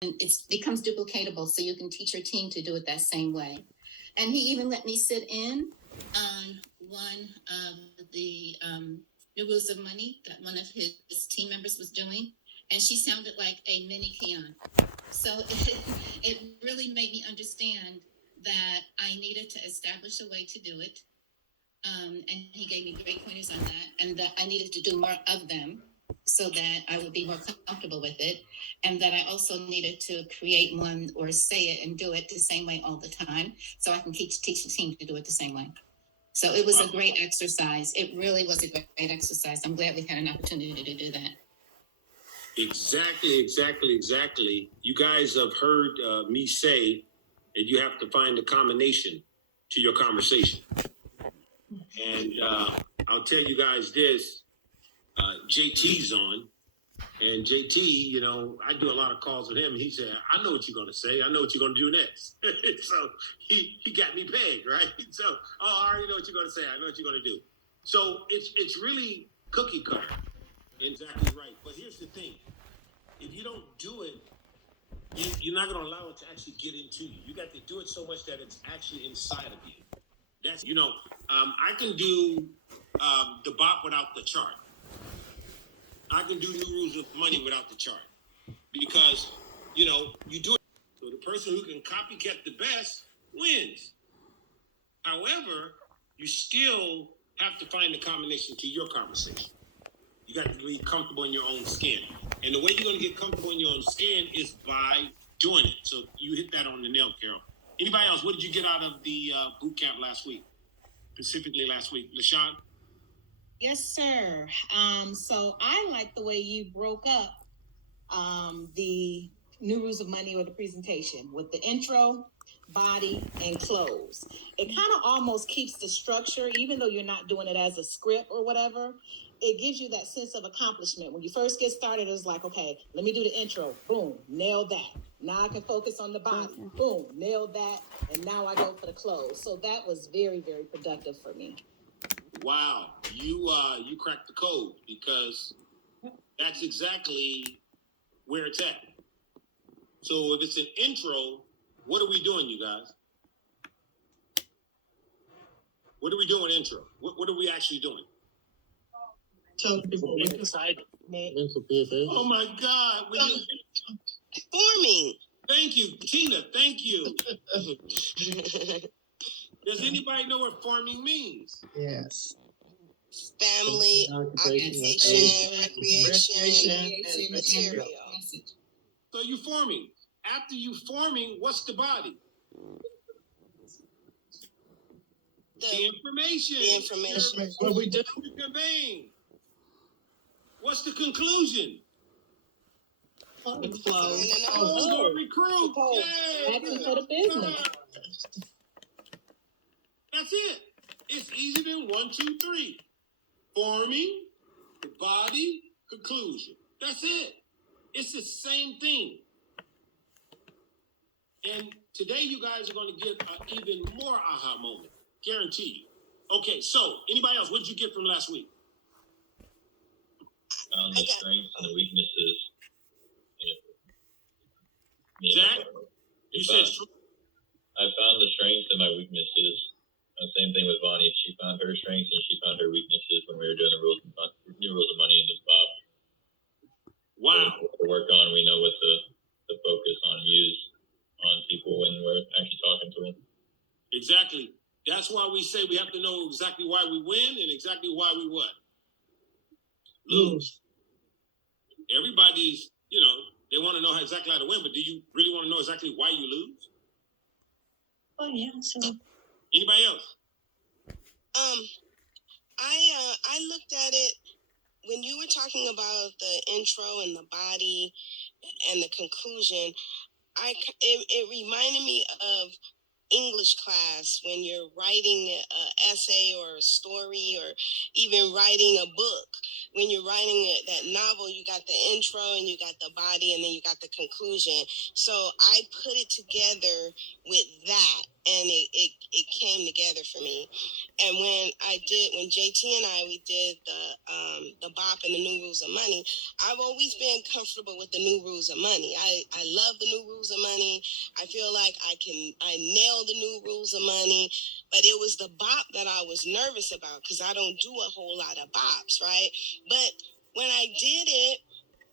it becomes duplicatable, so you can teach your team to do it that same way. And he even let me sit in on one of the New Rules of Money that one of his team members was doing, and she sounded like a mini Keon. So it really made me understand that I needed to establish a way to do it. And he gave me great pointers on that, and that I needed to do more of them so that I would be more comfortable with it, and that I also needed to create one or say it and do it the same way all the time, so I can teach the team to do it the same way. So it was a great exercise. It really was a great exercise. I'm glad we had an opportunity to do that. Exactly. You guys have heard me say that you have to find a combination to your conversation. And I'll tell you guys this, JT's on, and JT, you know, I do a lot of calls with him. He said, I know what you're going to say. I know what you're going to do next. So he got me pegged, right? So, I already know what you're going to say. I know what you're going to do. So it's really cookie cutter. Exactly right. But here's the thing. If you don't do it, you're not going to allow it to actually get into you. You got to do it so much that it's actually inside of you. That's, I can do the bot without the chart. I can do New Rules of Money without the chart because, you do it. So the person who can copycat the best wins. However, you still have to find a combination to your conversation. You got to be comfortable in your own skin. And the way you're going to get comfortable in your own skin is by doing it. So you hit that on the nail, Carol. Anybody else? What did you get out of the boot camp last week? Specifically last week. LaShawn? Yes, sir. So I like the way you broke up the New Rules of Money or the presentation with the intro, body, and close. It kind of almost keeps the structure, even though you're not doing it as a script or whatever. It gives you that sense of accomplishment. When you first get started, it's like, okay, let me do the intro. Boom, nail that. Now I can focus on the body. Boom, nail that. And now I go for the close. So that was very, very productive for me. Wow, you cracked the code because that's exactly where it's at. So if it's an intro, what are we doing, you guys? What are we doing intro? What are we actually doing? Tell people inside. Oh my God! Forming. Thank you, Tina. Thank you. Does anybody know what forming means? Yes. Family, occupation, recreation, and material. So you forming. After you forming, what's the body? The information. What we do? Conveying. What's the conclusion? The close. Oh, recruit. Action for the business. That's it. It's easier than 1, 2, 3. Forming, the body, conclusion. That's it. It's the same thing. And today you guys are going to get an even more aha moment. Guarantee you. Okay, so anybody else, what did you get from last week? The strengths and the weaknesses. Zach, you said I found the strengths and my weaknesses. Same thing with Bonnie. She found her strengths and she found her weaknesses when we were doing the New Rules of Money in the Bob. Wow. To work on, we know what the focus on use on people when we're actually talking to them. Exactly. That's why we say we have to know exactly why we win and exactly why we what? Lose. Everybody's, they want to know exactly how to win, but do you really want to know exactly why you lose? Oh yeah. So. Anybody else? I looked at it when you were talking about the intro and the body and the conclusion. It reminded me of English class when you're writing an essay or a story or even writing a book. When you're writing that novel, you got the intro and you got the body and then you got the conclusion. So I put it together with that. and it came together for me. And when JT and we did the BOP and the New Rules of Money, I've always been comfortable with the New Rules of Money. I love the New Rules of Money. I feel like I nailed the New Rules of Money, but it was the BOP that I was nervous about because I don't do a whole lot of BOPs, right? But when I did it,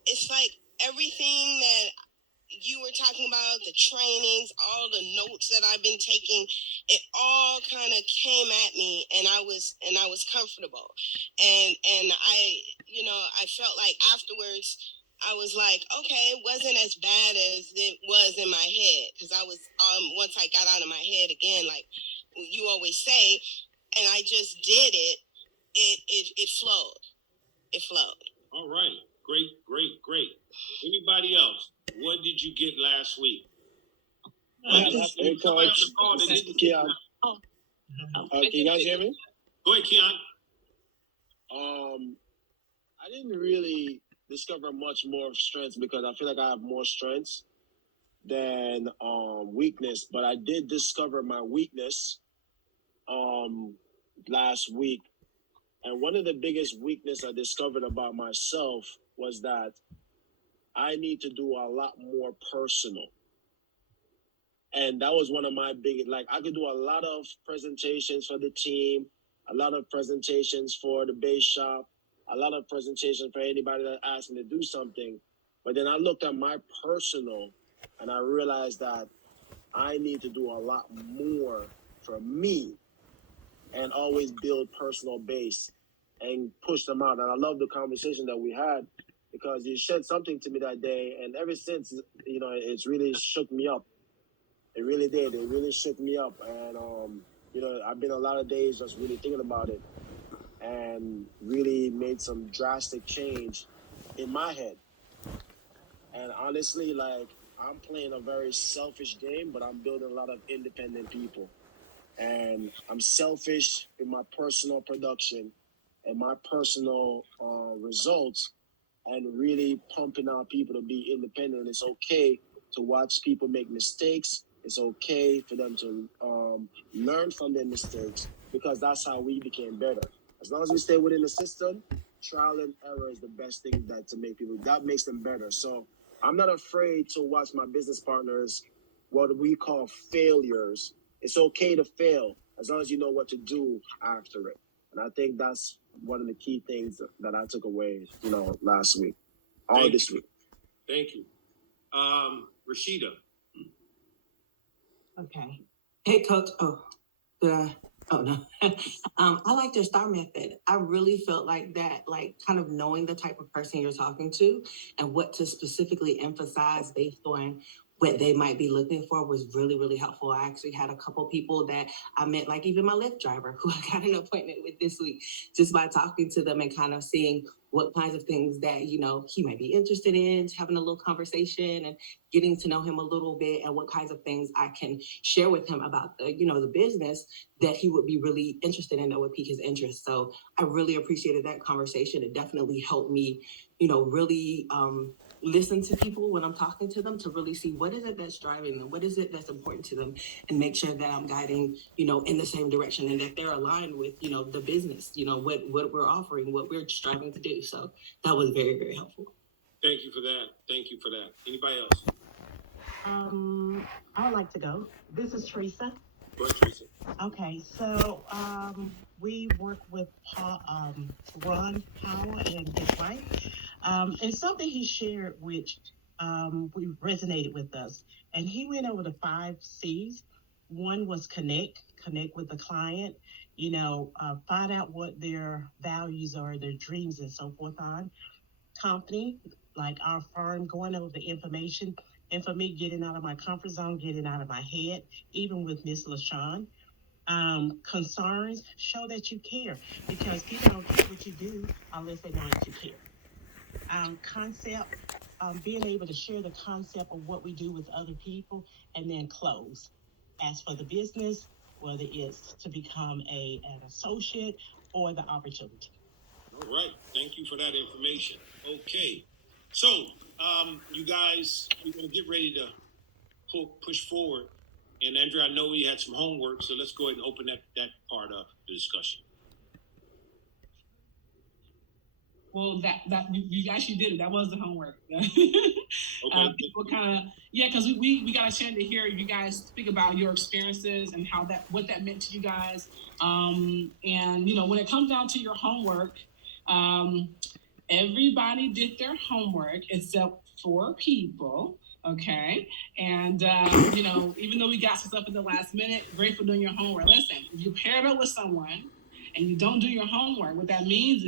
it's like everything that you were talking about, the trainings, all the notes that I've been taking, it all kind of came at me, and I was comfortable, and I felt like afterwards I was like, okay, it wasn't as bad as it was in my head, because I was once I got out of my head again, like you always say, and I just did it. It flowed. It flowed. All right. Great. Anybody else? What did you get last week? Hey, Coach. This is Keon. Can you guys hear me? Go ahead, Keon. I didn't really discover much more strengths because I feel like I have more strengths than weakness. But I did discover my weakness last week. And one of the biggest weakness I discovered about myself was that I need to do a lot more personal. And that was one of my big, like I could do a lot of presentations for the team, a lot of presentations for the base shop, a lot of presentations for anybody that asked me to do something. But then I looked at my personal and I realized that I need to do a lot more for me and always build personal base and push them out. And I love the conversation that we had because you said something to me that day. And ever since, it's really shook me up. It really did. It really shook me up. And, I've been a lot of days just really thinking about it and really made some drastic change in my head. And honestly, like, I'm playing a very selfish game, but I'm building a lot of independent people. And I'm selfish in my personal production and my personal results and really pumping out people to be independent. It's okay to watch people make mistakes. It's okay for them to learn from their mistakes because that's how we became better. As long as we stay within the system, trial and error is the best thing to make people, that makes them better. So I'm not afraid to watch my business partners, what we call failures. It's okay to fail as long as you know what to do after it. And I think that's one of the key things that I took away, last week, this week. Thank you. Rashida. Okay. Hey, Coach. Oh no. I like the STAR method. I really felt like that, like kind of knowing the type of person you're talking to and what to specifically emphasize based on what they might be looking for was really, really helpful. I actually had a couple people that I met, like even my Lyft driver who I got an appointment with this week, just by talking to them and kind of seeing what kinds of things that, he might be interested in, having a little conversation and getting to know him a little bit and what kinds of things I can share with him about the business that he would be really interested in that would pique his interest. So I really appreciated that conversation. It definitely helped me, really listen to people when I'm talking to them to really see what is it that's driving them, what is it that's important to them, and make sure that I'm guiding, in the same direction and that they're aligned with, the business, what we're offering, what we're striving to do. So that was very, very helpful. Thank you for that. Anybody else? I would like to go. This is Teresa. Go ahead, Teresa. Okay, so we work with Ron Powell and his wife. And something he shared, which we resonated with us. And he went over the 5 C's. One was connect with the client, find out what their values are, their dreams and so forth on. Company, like our firm, going over the information. And for me, getting out of my comfort zone, getting out of my head, even with Miss LaShawn. Concerns, show that you care, because people don't care what you do unless they know that you care. Concept, being able to share the concept of what we do with other people, and then close. As for the business, whether it's to become an associate or the opportunity. All right. Thank you for that information. Okay. So, you guys, we're going to get ready to push forward. And Andrew, I know we had some homework, so let's go ahead and open that part of the discussion. Well, that you actually did it. That was the homework. Okay. People kind of, because we got a chance to hear you guys speak about your experiences and what that meant to you guys. And when it comes down to your homework, everybody did their homework except 4 people. Okay. And, even though we got some stuff at the last minute, great for doing your homework. Listen, if you paired up with someone and you don't do your homework, what that means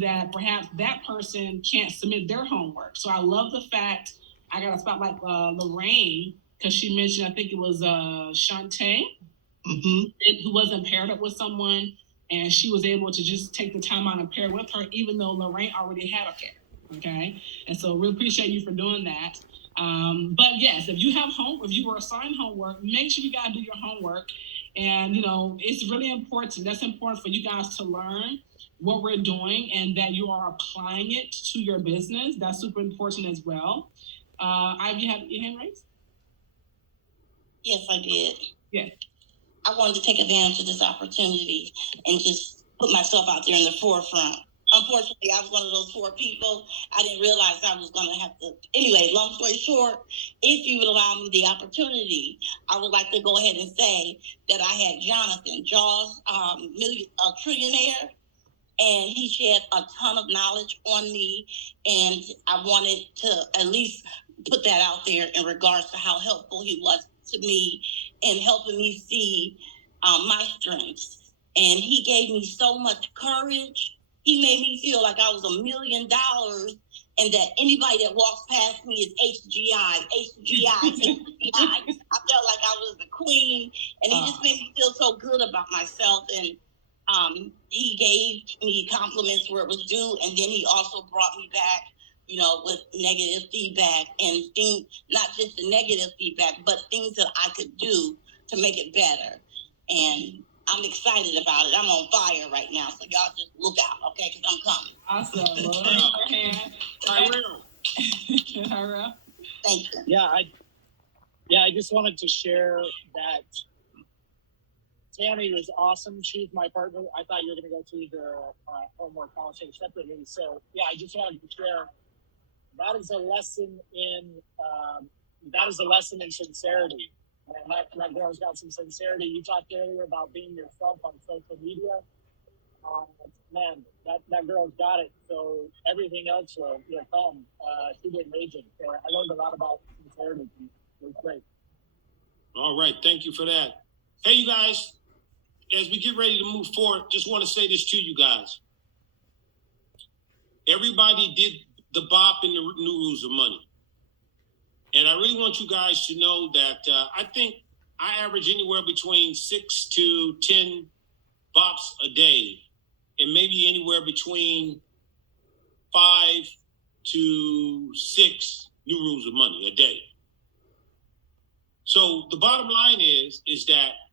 that perhaps that person can't submit their homework. So I love the fact I got a spot like Lorraine, because she mentioned, I think it was Shantae, who wasn't paired up with someone, and she was able to just take the time out and pair with her, even though Lorraine already had a pair. Okay, and so really appreciate you for doing that. But yes, if you were assigned homework, make sure you guys do your homework. And, it's really important. That's important for you guys to learn what we're doing and that you are applying it to your business. That's super important as well. Ivy, you have your hand raised? Yes, I did. Yeah. I wanted to take advantage of this opportunity and just put myself out there in the forefront. Unfortunately, I was one of those 4 people. I didn't realize I was going to have to. Anyway, long story short, if you would allow me the opportunity, I would like to go ahead and say that I had Jonathan Jaws, trillionaire, and he shared a ton of knowledge on me, and I wanted to at least put that out there in regards to how helpful he was to me and helping me see my strengths. And he gave me so much courage. He made me feel like I was $1 million and that anybody that walks past me is HGI. I felt like I was the queen, and he just made me feel so good about myself. And he gave me compliments where it was due, and then he also brought me back, with negative feedback and things, not just the negative feedback, but things that I could do to make it better. And I'm excited about it. I'm on fire right now, so y'all just look out, okay? Because I'm coming. Awesome. Tyrell. Thank you. Yeah, I just wanted to share that Tammy was awesome. She's my partner. I thought you were going to go through the homework policy separately. So yeah, I just wanted to share that is a lesson in sincerity. And that girl's got some sincerity. You talked earlier about being yourself on social media. Man, that girl's got it. So everything else will come. She did amazing. So I learned a lot about sincerity. It was great. All right, thank you for that. Hey, you guys, as we get ready to move forward, just want to say this to you guys. Everybody did the BOP and the new rules of money. And I really want you guys to know that I think I average anywhere between 6 to 10 BOPs a day, and maybe anywhere between 5 to 6 new rules of money a day. So the bottom line is that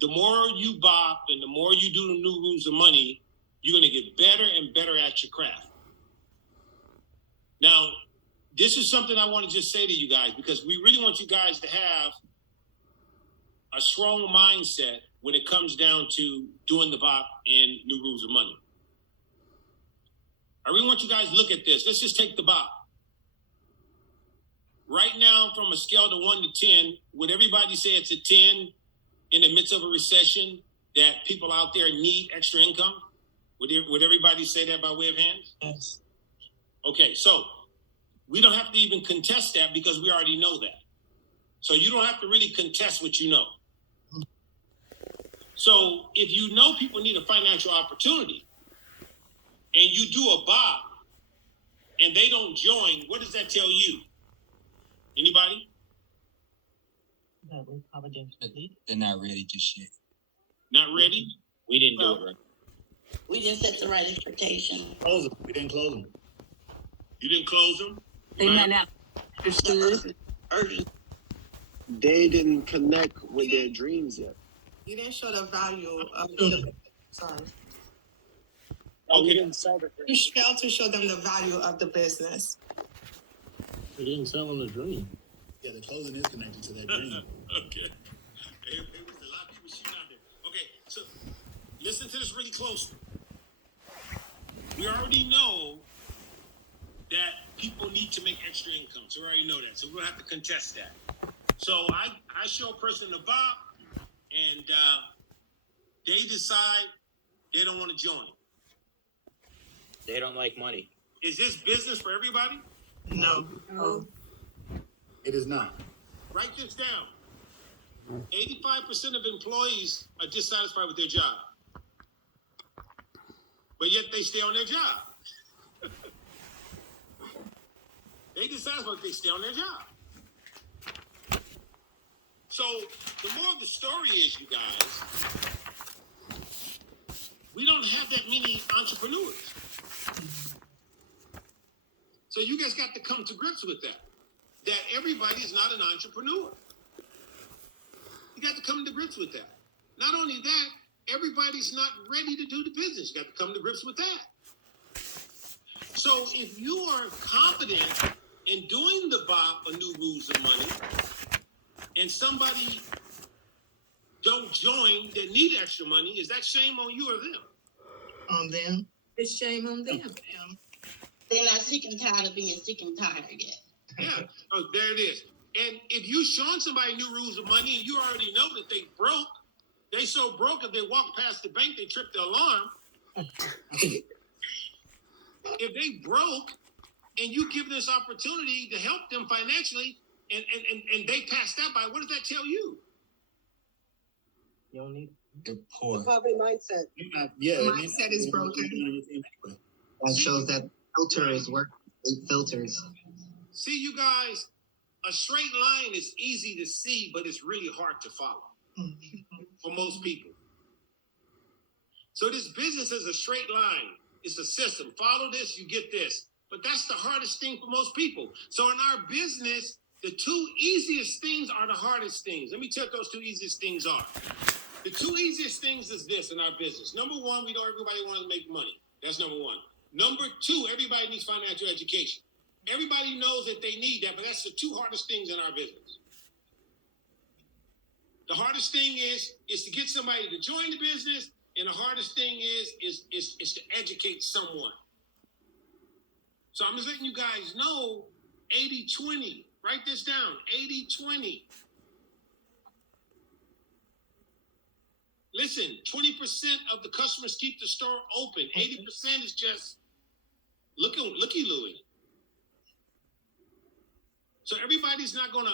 the more you BOP and the more you do the new rules of money, you're going to get better and better at your craft. Now, this is something I want to just say to you guys, because we really want you guys to have a strong mindset when it comes down to doing the BOP and new rules of money. I really want you guys to look at this. Let's just take the BOP. Right now, from a scale to 1 to 10, would everybody say it's a 10 in the midst of a recession, that people out there need extra income? Would everybody say that by way of hands? Yes. Okay, so we don't have to even contest that because we already know that. So you don't have to really contest what you know. So if you know people need a financial opportunity and you do a BOP and they don't join, what does that tell you? Anybody? They're not ready just yet. Not ready? We didn't do it right. We didn't set the right expectation. Close them. We didn't close them. You didn't close them? They might not understood. Urgent. They didn't connect with their dreams yet. You didn't show the value of the sorry. We didn't sell it. You failed to show them the value of the business. We didn't sell them the dream. Yeah, the clothing is connected to that dream. Okay. Hey, there's a lot of people shooting out there. Okay, so listen to this really closely. We already know that people need to make extra income. So we already know that. So we don't have to contest that. So I show a person the Bob, and they decide they don't want to join. They don't like money. Is this business for everybody? No. It is not. Write this down. 85% of employees are dissatisfied with their job. But yet they stay on their job. They dissatisfied, but they stay on their job. So the moral of the story is, you guys, we don't have that many entrepreneurs. So you guys got to come to grips with that. That everybody is not an entrepreneur. You got to come to grips with that. Not only that, everybody's not ready to do the business. You got to come to grips with that. So if you are confident in doing the BOP, a New Rules of Money, and somebody don't join that need extra money, is that shame on you or them? On them. It's shame on them. They're not sick and tired of being sick and tired yet. Yeah. Oh, there it is. And if you showing somebody New Rules of Money and you already know that they broke, they so broke if they walk past the bank, they trip the alarm. If they broke and you give this opportunity to help them financially and they pass that by, what does that tell you? You don't need. They're poor. Probably mindset. Yeah. Mindset is broken. That shows that filters work. Filters. See, you guys, a straight line is easy to see, but it's really hard to follow for most people. So this business is a straight line. It's a system. Follow this, you get this. But that's the hardest thing for most people. So in our business, the two easiest things are the hardest things. Let me tell you what those two easiest things are. The two easiest things is this in our business. Number one, we know everybody wants to make money. That's number one. Number two, everybody needs financial education. Everybody knows that they need that, but that's the two hardest things in our business. The hardest thing is to get somebody to join the business, and the hardest thing is to educate someone. So I'm just letting you guys know 80-20. Write this down, 80-20. Listen, 20% of the customers keep the store open. 80% is just looky-looey. So everybody's not gonna,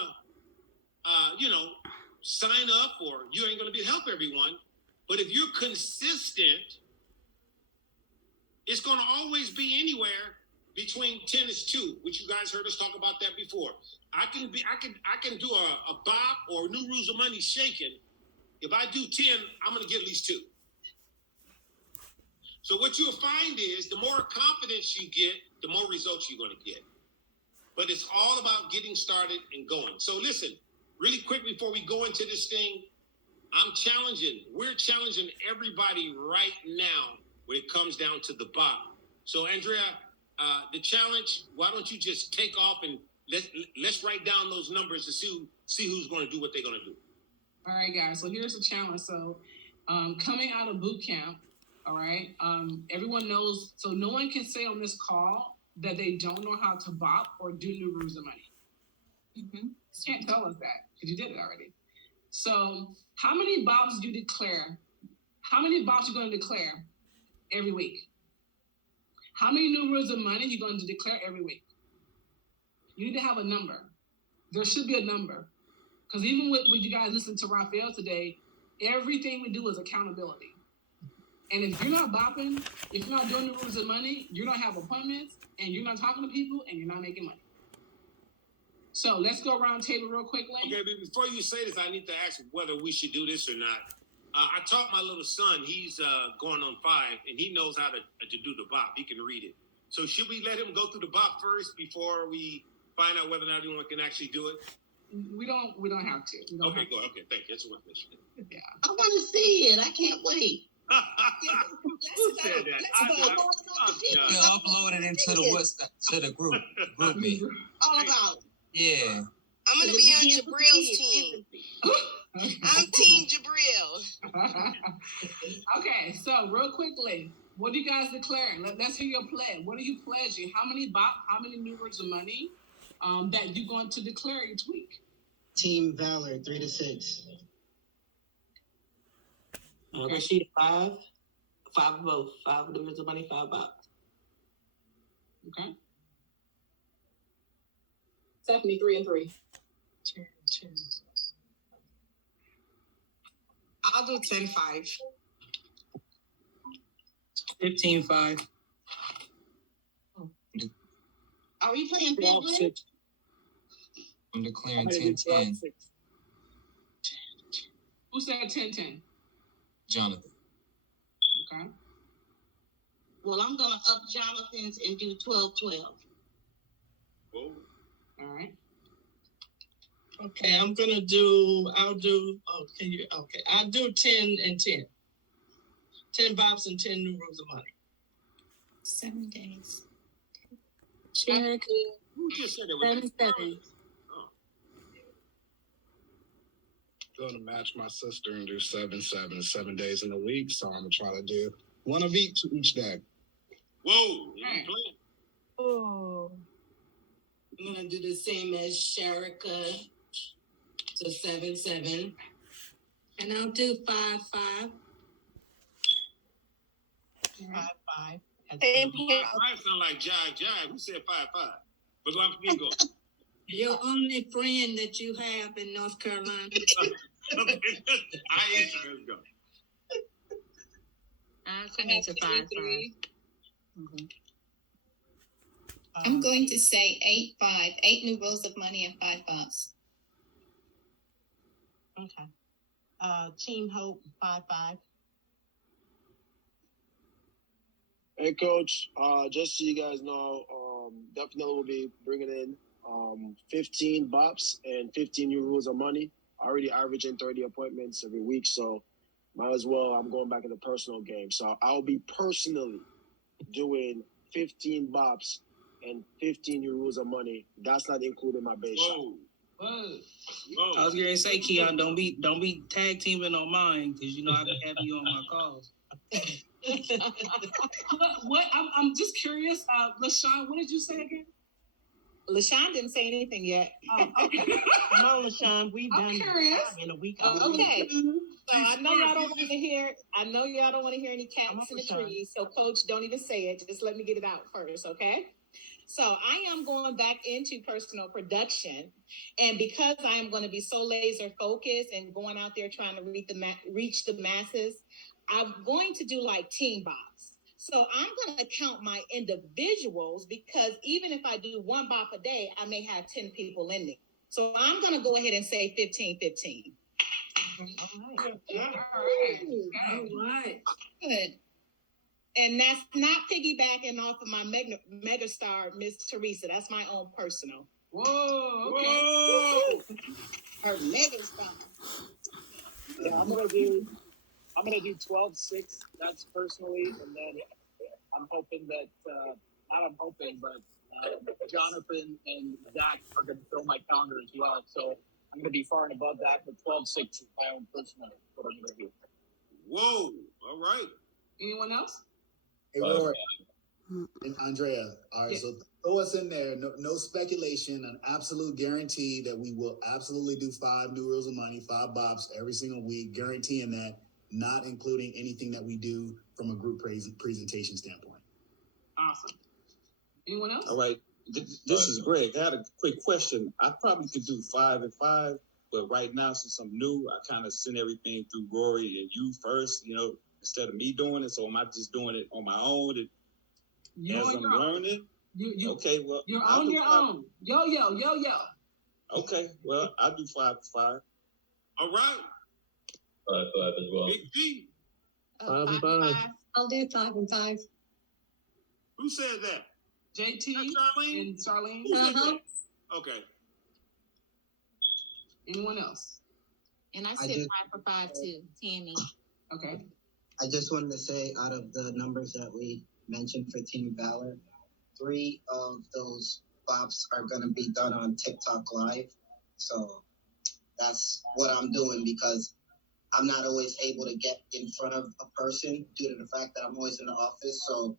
sign up, or you ain't gonna be help everyone. But if you're consistent, it's gonna always be anywhere between 10 is 2, which you guys heard us talk about that before. I can do a BOP or New Rules of Money shaking. If I do 10, I'm gonna get at least 2. So what you'll find is the more confidence you get, the more results you're gonna get. But it's all about getting started and going. So listen, really quick before we go into this thing, we're challenging everybody right now when it comes down to the BOP. So Andrea, the challenge, why don't you just take off and let's write down those numbers to see who's gonna do what they're gonna do. All right, guys. So here's the challenge. So coming out of boot camp, all right, everyone knows, so no one can say on this call that they don't know how to BOP or do New Rules of Money. Mm-hmm. Can't tell us that because you did it already. So how many BOPs do you declare? How many BOPs you going to declare every week? How many New Rules of Money you going to declare every week? You need to have a number. There should be a number. Because even with you guys listen to Raphael today, everything we do is accountability. And if you're not bopping, if you're not doing the Rules of Money, you don't have appointments, and you're not talking to people, and you're not making money. So let's go around the table real quickly. Okay, but before you say this, I need to ask whether we should do this or not. I taught my little son, he's going on 5, and he knows how to do the BOP. He can read it. So should we let him go through the BOP first before we find out whether or not anyone can actually do it? We don't have to. Okay, go. Okay, thank you. That's what I mentioned. Yeah. I want to see it. I can't wait. Who said that? We'll upload it into the group me. All about it. Yeah. I'm gonna be on Jabril's team. I'm Team Jabril. Okay, so real quickly, what are you guys declaring? Let's hear your pledge. What are you pledging? How many new words of money that you going to declare each week? Team Valor, 3 to 6. Okay. Sheet 5 of both. 5 livers of money, 5 bops. Okay. Stephanie, 3 and 3. 10. I'll do 10-5. 15-5. Are we playing 12-6. Finland? I'm I'm declaring gonna do 10-10. 12-6. Who said 10-10? Jonathan. Okay. Well, I'm gonna up Jonathan's and do 12-12. Whoa. All right. Okay, I'll do 10 and 10. 10 bops and 10 new rooms of money. 7 days. Cherokee, Who just said it was 7-7. Going to match my sister and do 7 days in a week. So I'm gonna try to do one of each day. Whoa. You ain't playing. Oh. I'm gonna do the same as Sharika. So 7-7. And I'll do 5-5. 5-5. Same here. I sound like Jive. Who said 5-5? But go on, go. Your only friend that you have in North Carolina. I answer. Let's go. I commit to 5-5. I'm going to say 8-5, 8 new rolls of money and 5 bops. Okay. Team Hope, 5-5. Hey, Coach. Just so you guys know, definitely will be bringing in 15 bops and 15 new rules of money. Already averaging 30 appointments every week, so might as well. I'm going back in the personal game, so I'll be personally doing 15 bops and 15 new rules of money. That's not including my base shot. Whoa. I was gonna say, Keon, don't be tag teaming on mine because you know I be having you on my calls. What? I'm just curious. LaShawn, what did you say again? LaShawn didn't say anything yet. Oh, okay. Come on, LaShawn, we've I'm done curious. 5 in a week. Okay. So I know y'all don't want to hear. I know y'all don't want to hear any Come cats on, in the LaShawn. trees. So, Coach, don't even say it. Just let me get it out first, okay? So I am going back into personal production, and because I am going to be so laser focused and going out there trying to reach the masses, I'm going to do like team bops. So I'm going to count my individuals because even if I do 1 bop a day, I may have 10 people in there. So I'm going to go ahead and say 15-15. All right. Good. And that's not piggybacking off of my mega star, Miss Teresa. That's my own personal. Whoa. Okay. Whoa. Her mega star. Yeah, I'm gonna do 12-6. That's personally, and then I'm hoping that Jonathan and Zach are gonna fill my calendar as well. So I'm gonna be far and above that, but 12-6 is my own personal. What I'm gonna do. Whoa. All right. Anyone else? Hey, Rory and Andrea. All right, so throw us in there. No speculation, an absolute guarantee that we will absolutely do 5 new rules of money, 5 bops every single week, guaranteeing that, not including anything that we do from a group presentation standpoint. Awesome. Anyone else? All right. This is Greg. I had a quick question. I probably could do 5 and 5, but right now, since I'm new, I kind of send everything through Rory and you first, instead of me doing it. So am I just doing it on my own? As I'm learning? Okay, well. You're on your own. Yo. Okay, well, I'll do 5 and 5. All right. 5-5 as well. Big G. 5 and 5. I'll do 5 and 5. Who said that? JT Charlene? and Charlene. Who said that? Okay. Anyone else? And I I said just- 5 for 5 too, Tammy. Okay. I just wanted to say, out of the numbers that we mentioned for Team Valor, 3 of those bops are going to be done on TikTok Live. So that's what I'm doing because I'm not always able to get in front of a person due to the fact that I'm always in the office. So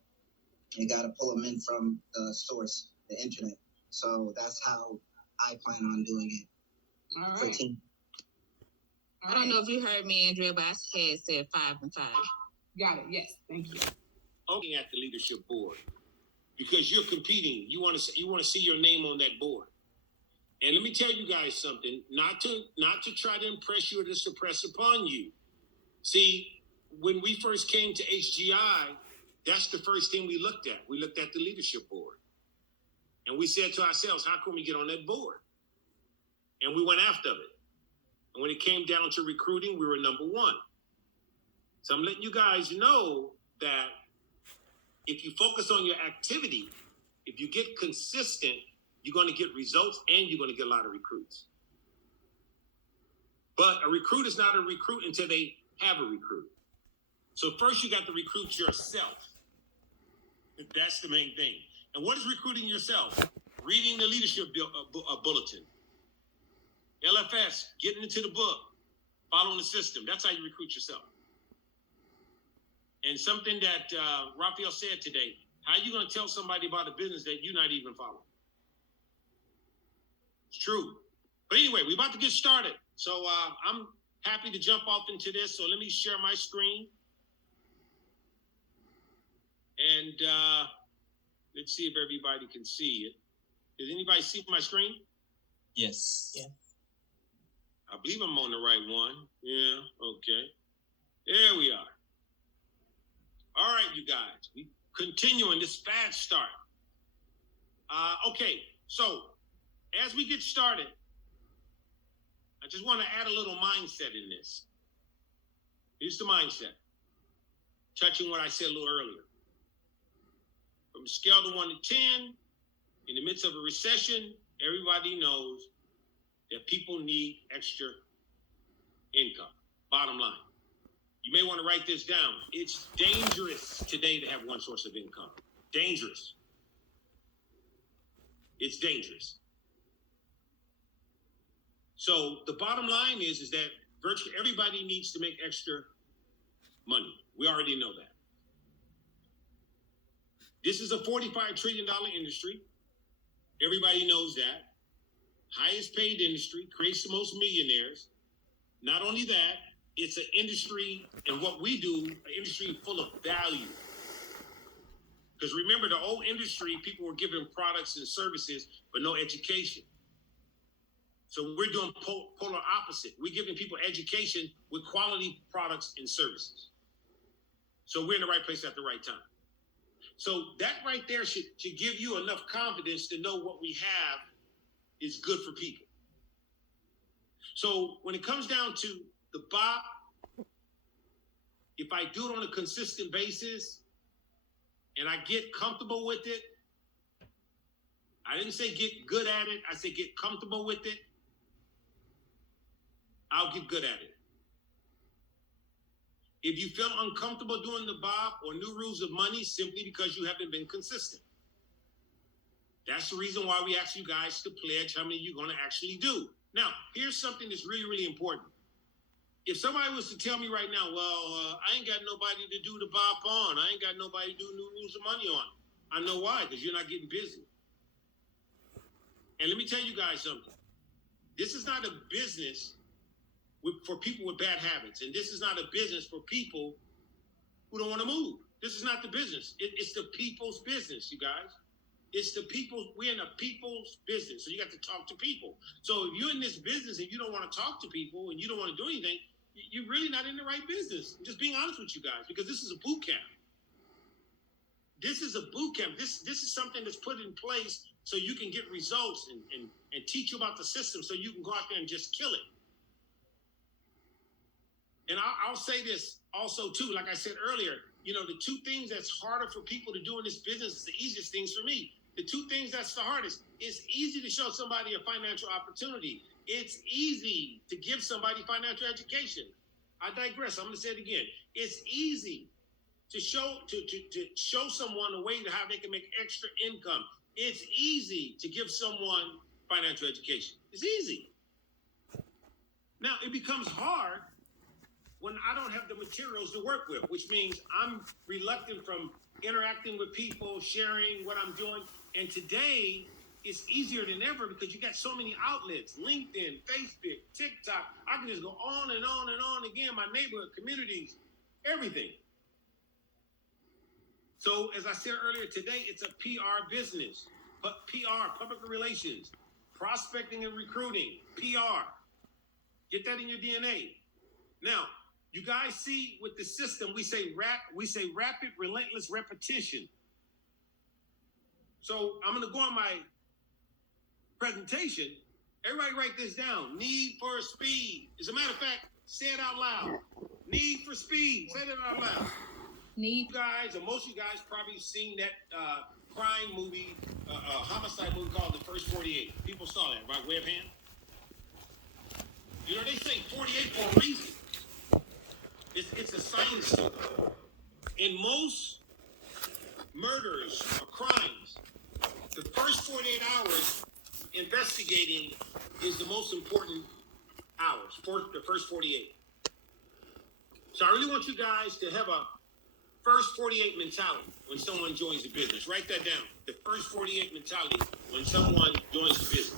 you got to pull them in from the source, the internet. So that's how I plan on doing it. All For right. team. I don't know if you heard me, Andrea, but I had said 5 and 5. Got it. Yes. Thank you. Looking at the leadership board because you're competing. You want to see your name on that board. And let me tell you guys something, not to try to impress you or to suppress upon you. See, when we first came to HGI, that's the first thing we looked at. We looked at the leadership board. And we said to ourselves, how can we get on that board? And we went after it. And when it came down to recruiting, we were number 1. So I'm letting you guys know that if you focus on your activity, if you get consistent, you're going to get results and you're going to get a lot of recruits. But a recruit is not a recruit until they have a recruit. So first you got to recruit yourself. That's the main thing. And what is recruiting yourself? Reading the leadership bulletin. LFS, getting into the book, following the system. That's how you recruit yourself. And something that Raphael said today, how are you going to tell somebody about a business that you're not even following? It's true. But anyway, we're about to get started. So I'm happy to jump off into this. So let me share my screen. And let's see if everybody can see it. Does anybody see my screen? Yes. Yeah. I believe I'm on the right one. Yeah, okay. There we are. All right, you guys. We continuing this fast start. Okay, so as we get started, I just want to add a little mindset in this. Here's the mindset. Touching what I said a little earlier. From a scale of 1 to 10, in the midst of a recession, everybody knows that people need extra income. Bottom line. You may want to write this down. It's dangerous today to have one source of income. Dangerous. It's dangerous. So the bottom line is that virtually everybody needs to make extra money. We already know that. This is a $45 trillion industry. Everybody knows that. Highest paid industry, creates the most millionaires. Not only that, it's an industry, and what we do, an industry full of value. Because remember, the old industry, people were given products and services, but no education. So we're doing polar opposite. We're giving people education with quality products and services. So we're in the right place at the right time. So that right there should give you enough confidence to know what we have is good for people. So when it comes down to the BOP, if I do it on a consistent basis and I get comfortable with it, I didn't say get good at it, I said get comfortable with it, I'll get good at it. If you feel uncomfortable doing the BOP or new rules of money simply because you haven't been consistent. That's the reason why we ask you guys to pledge how many you're going to actually do. Now, here's something that's really, really important. If somebody was to tell me right now, well, I ain't got nobody to do the BOP on. I ain't got nobody to do new rules of money on. I know why, because you're not getting busy. And let me tell you guys something. This is not a business for people with bad habits. And this is not a business for people who don't want to move. This is not the business. It's the people's business, you guys. It's the people, we're in a people's business. So you got to talk to people. So if you're in this business and you don't want to talk to people and you don't want to do anything, you're really not in the right business. I'm just being honest with you guys, because this is a boot camp. This is a boot camp. This is something that's put in place so you can get results and teach you about the system so you can go out there and just kill it. And I'll say this also too, like I said earlier, you know, the two things that's harder for people to do in this business is the easiest things for me. The two things that's the hardest, it's easy to show somebody a financial opportunity. It's easy to give somebody financial education. I digress. I'm going to say it again. It's easy to show someone a way to how they can make extra income. It's easy to give someone financial education. It's easy. Now, it becomes hard when I don't have the materials to work with, which means I'm reluctant from interacting with people, sharing what I'm doing. And today, it's easier than ever because you got so many outlets, LinkedIn, Facebook, TikTok. I can just go on and on and on again, my neighborhood, communities, everything. So as I said earlier today, it's a PR business, but PR, public relations, prospecting and recruiting, PR. Get that in your DNA. Now, you guys see with the system, we say rapid, relentless repetition. So I'm going to go on my presentation. Everybody write this down. Need for speed. As a matter of fact, say it out loud. Need for speed. Say it out loud. Need. You guys, or most of you guys probably seen that crime movie, homicide movie called The First 48. People saw that, right? Way of hand. You know, they say 48 for a reason. It's a science. In most murders or crimes, the first 48 hours investigating is the most important hours, for the first 48. So I really want you guys to have a first 48 mentality when someone joins the business. Write that down. The first 48 mentality when someone joins the business.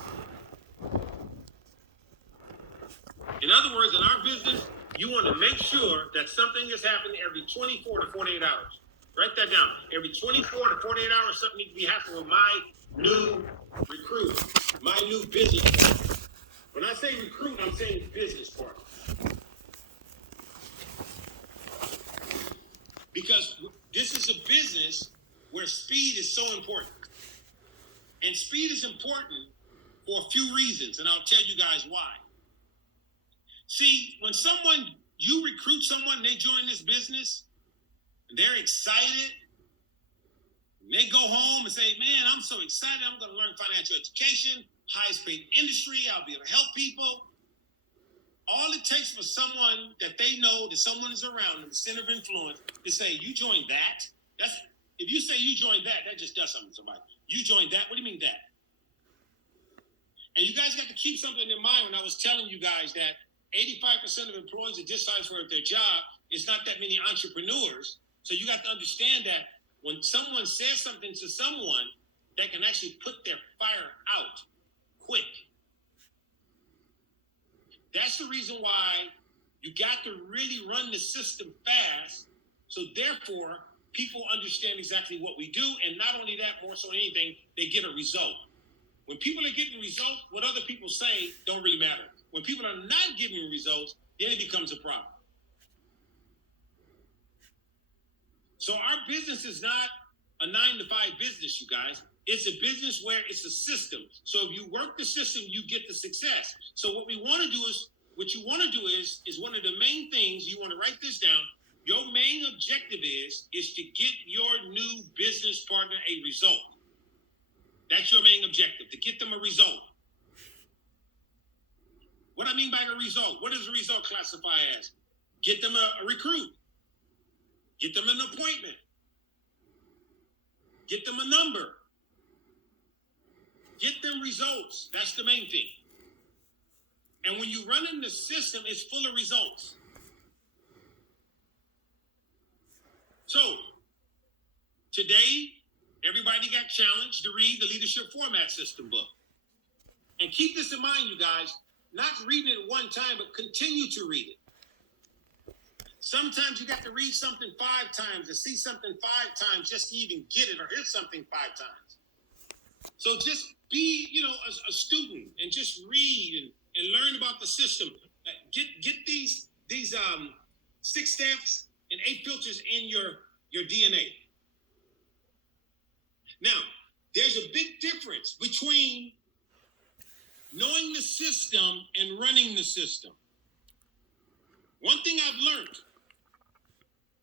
In other words, in our business, you want to make sure that something is happening every 24 to 48 hours. Write that down. Every 24 to 48 hours, something needs to be happening with my new recruit, my new business partner. When I say recruit, I'm saying business partner. Because this is a business where speed is so important. And speed is important for a few reasons, and I'll tell you guys why. See, when you recruit someone, they join this business, they're excited. They go home and say, man, I'm so excited. I'm going to learn financial education, highest paid industry. I'll be able to help people. All it takes for someone that they know that someone is around in the center of influence to say, you joined that? If you say you joined that just does something to somebody. You joined that? What do you mean that? And you guys got to keep something in mind when I was telling you guys that 85% of employees are dissatisfied with their job. It's not that many entrepreneurs. So you got to understand that when someone says something to someone, that can actually put their fire out quick. That's the reason why you got to really run the system fast. So therefore, people understand exactly what we do. And not only that, more so than anything, they get a result. When people are getting results, what other people say don't really matter. When people are not giving results, then it becomes a problem. So our business is not a 9-to-5 business, you guys. It's a business where it's a system. So if you work the system, you get the success. So what you want to do is one of the main things, you want to write this down. Your main objective is to get your new business partner a result. That's your main objective, to get them a result. What I mean by the result, what does the result classify as? Get them a recruit. Get them an appointment. Get them a number. Get them results. That's the main thing. And when you run in the system, it's full of results. So, today, everybody got challenged to read the Leadership Format System book. And keep this in mind, you guys, not reading it one time, but continue to read it. Sometimes you got to read something 5 times, or see something 5 times just to even get it, or hear something 5 times. So just be, a student and just read and learn about the system. Get these 6 steps and 8 filters in your DNA. Now, there's a big difference between knowing the system and running the system. One thing I've learned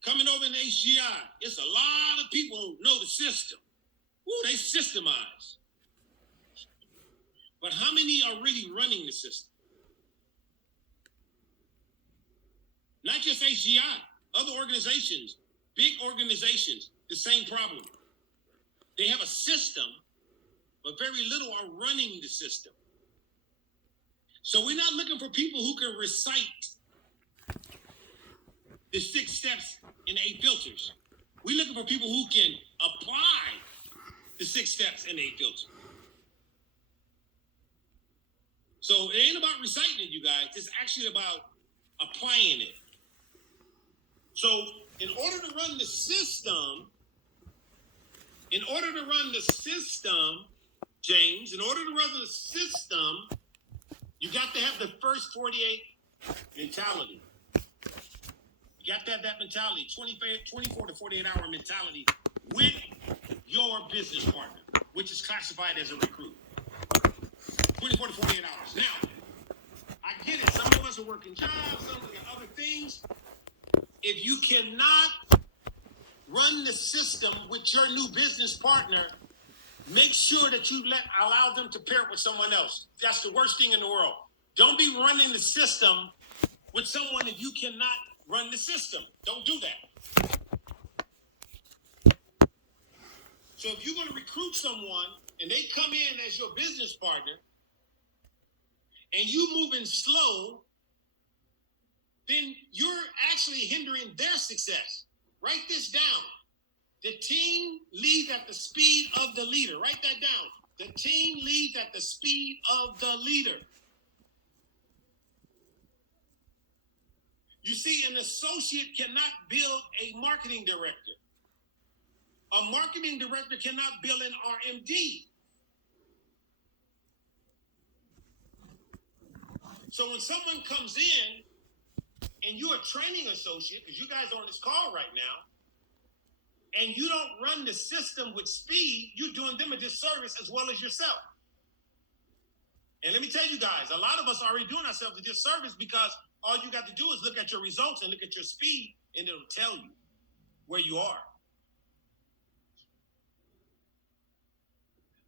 coming over in HGI, it's a lot of people who know the system. Ooh, they systemize. But how many are really running the system? Not just HGI, other organizations, big organizations, the same problem. They have a system, but very little are running the system. So we're not looking for people who can recite the 6 steps and 8 filters. We're looking for people who can apply the 6 steps and 8 filters. So it ain't about reciting it, you guys. It's actually about applying it. So in order to run the system, James, in order to run the system, you got to have the first 48 mentality. You got to have that mentality, 24 to 48 hour mentality with your business partner, which is classified as a recruit. 24 to 48 hours. Now, I get it. Some of us are working jobs, some of the other things. If you cannot run the system with your new business partner, make sure that you allow them to pair it with someone else. That's the worst thing in the world. Don't be running the system with someone if you cannot run the system. Don't do that. So if you're going to recruit someone and they come in as your business partner and you moving slow, then you're actually hindering their success. Write this down. The team leads at the speed of the leader. Write that down. The team leads at the speed of the leader. You see, an associate cannot build a marketing director. A marketing director cannot build an RMD. So when someone comes in and you're a training associate, because you guys are on this call right now, and you don't run the system with speed, you're doing them a disservice as well as yourself. And let me tell you guys, a lot of us are already doing ourselves a disservice because all you got to do is look at your results and look at your speed, and it'll tell you where you are.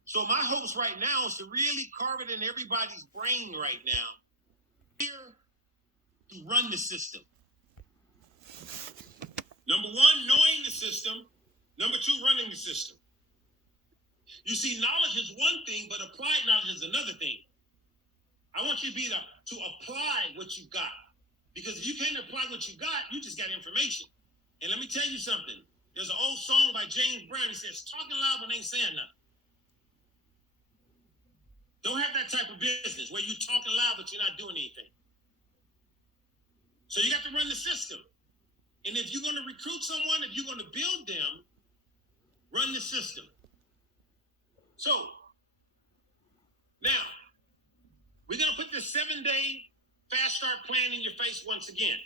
So my hopes right now is to really carve it in everybody's brain right now. Here to run the system. Number 1, knowing the system. Number 2, running the system. You see, knowledge is one thing, but applied knowledge is another thing. I want you to apply what you got. Because if you can't apply what you got, you just got information. And let me tell you something. There's an old song by James Brown. He says, talking loud but ain't saying nothing. Don't have that type of business where you're talking loud but you're not doing anything. So you got to run the system. And if you're going to recruit someone, if you're going to build them, run the system. So, now, we're going to put this 7-day fast start plan in your face once again.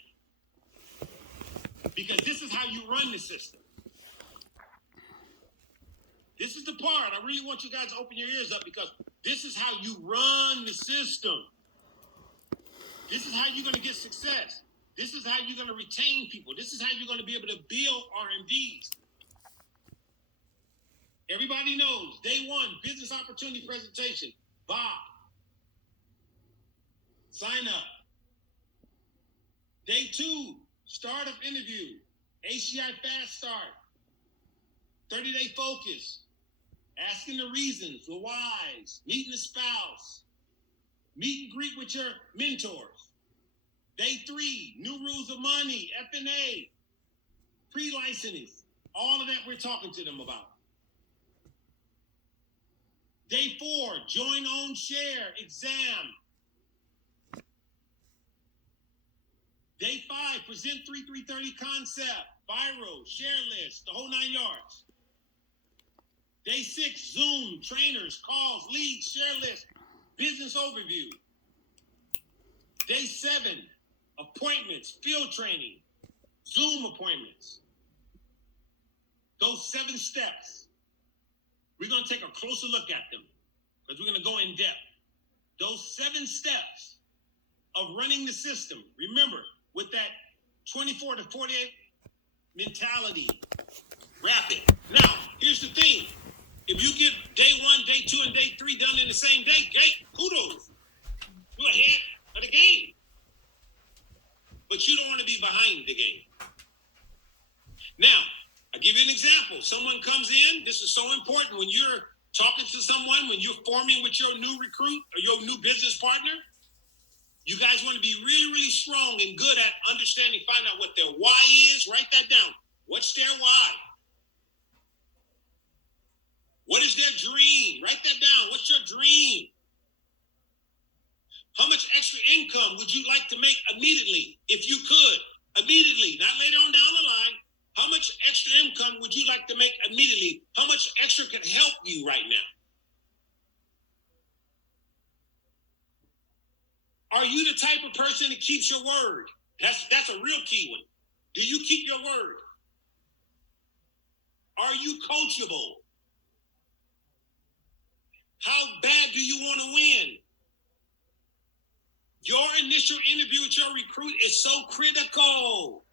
Because this is how you run the system. This is the part I really want you guys to open your ears up, because this is how you run the system. This is how you're going to get success. This is how you're going to retain people. This is how you're going to be able to build RMDs. Everybody knows, day 1, business opportunity presentation. Bob. Sign up. Day 2, startup interview. HCI Fast Start. 30-day focus. Asking the reasons, the whys. Meeting the spouse. Meet and greet with your mentors. Day 3, new rules of money, F&A, pre-licensing, all of that we're talking to them about. Day 4, join, own, share, exam. Day 5, present 3330 concept, viral, share list, the whole 9 yards. Day 6, Zoom, trainers, calls, leads, share list, business overview. Day 7, appointments, field training, Zoom appointments. Those 7 steps. We're going to take a closer look at them because we're going to go in depth. Those 7 steps of running the system. Remember, with that 24 to 48 mentality, rapid. Now, here's the thing. If you get day 1, day 2, and day 3 done in the same day, great, kudos. You're ahead of the game. But you don't want to be behind the game. Now, I'll give you an example. Someone comes in. This is so important when you're talking to someone, when you're forming with your new recruit or your new business partner. You guys want to be really, really strong and good at understanding, find out what their why is, write that down. What's their why? What is their dream? Write that down. What's your dream? How much extra income would you like to make immediately, if you could? Immediately, not later on down the line. How much extra income would you like to make immediately? How much extra could help you right now? Are you the type of person that keeps your word? That's a real key one. Do you keep your word? Are you coachable? How bad do you want to win? Your initial interview with your recruit is so critical.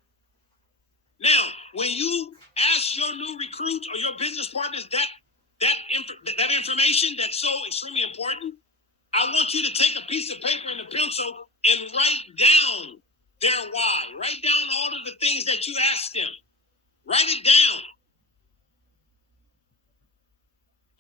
Now, when you ask your new recruit or your business partners that information that's so extremely important, I want you to take a piece of paper and a pencil and write down their why. Write down all of the things that you asked them. Write it down.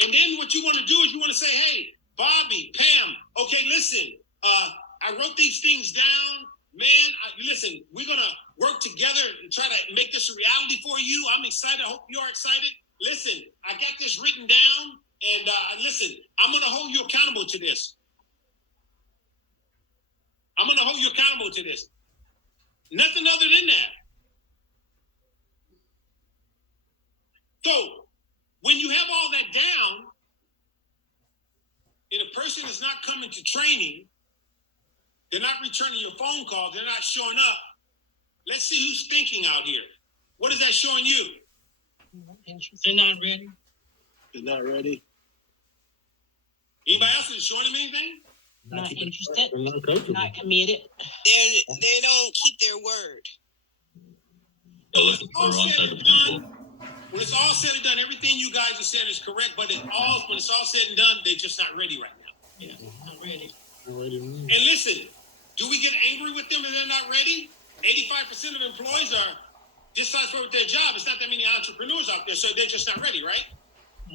And then what you want to do is you want to say, hey, Bobby, Pam, okay, listen, I wrote these things down. Man, listen, we're going to work together and try to make this a reality for you. I'm excited. I hope you are excited. Listen, I got this written down. And listen, I'm going to hold you accountable to this. I'm going to hold you accountable to this. Nothing other than that. So, when you have all that down, and a person is not coming to training, they're not returning your phone call, they're not showing up, let's see who's thinking out here. What is that showing you? They're not ready. They're not ready. Anybody else is showing them anything? Not interested. Not committed. They don't keep their word. So it's all said and done. When it's all said and done, everything you guys are saying is correct, but when it's all said and done, they're just not ready right now. Yeah, not ready. And listen, do we get angry with them if they're not ready? 85% of employees are dissatisfied with their job. It's not that many entrepreneurs out there, so they're just not ready, right?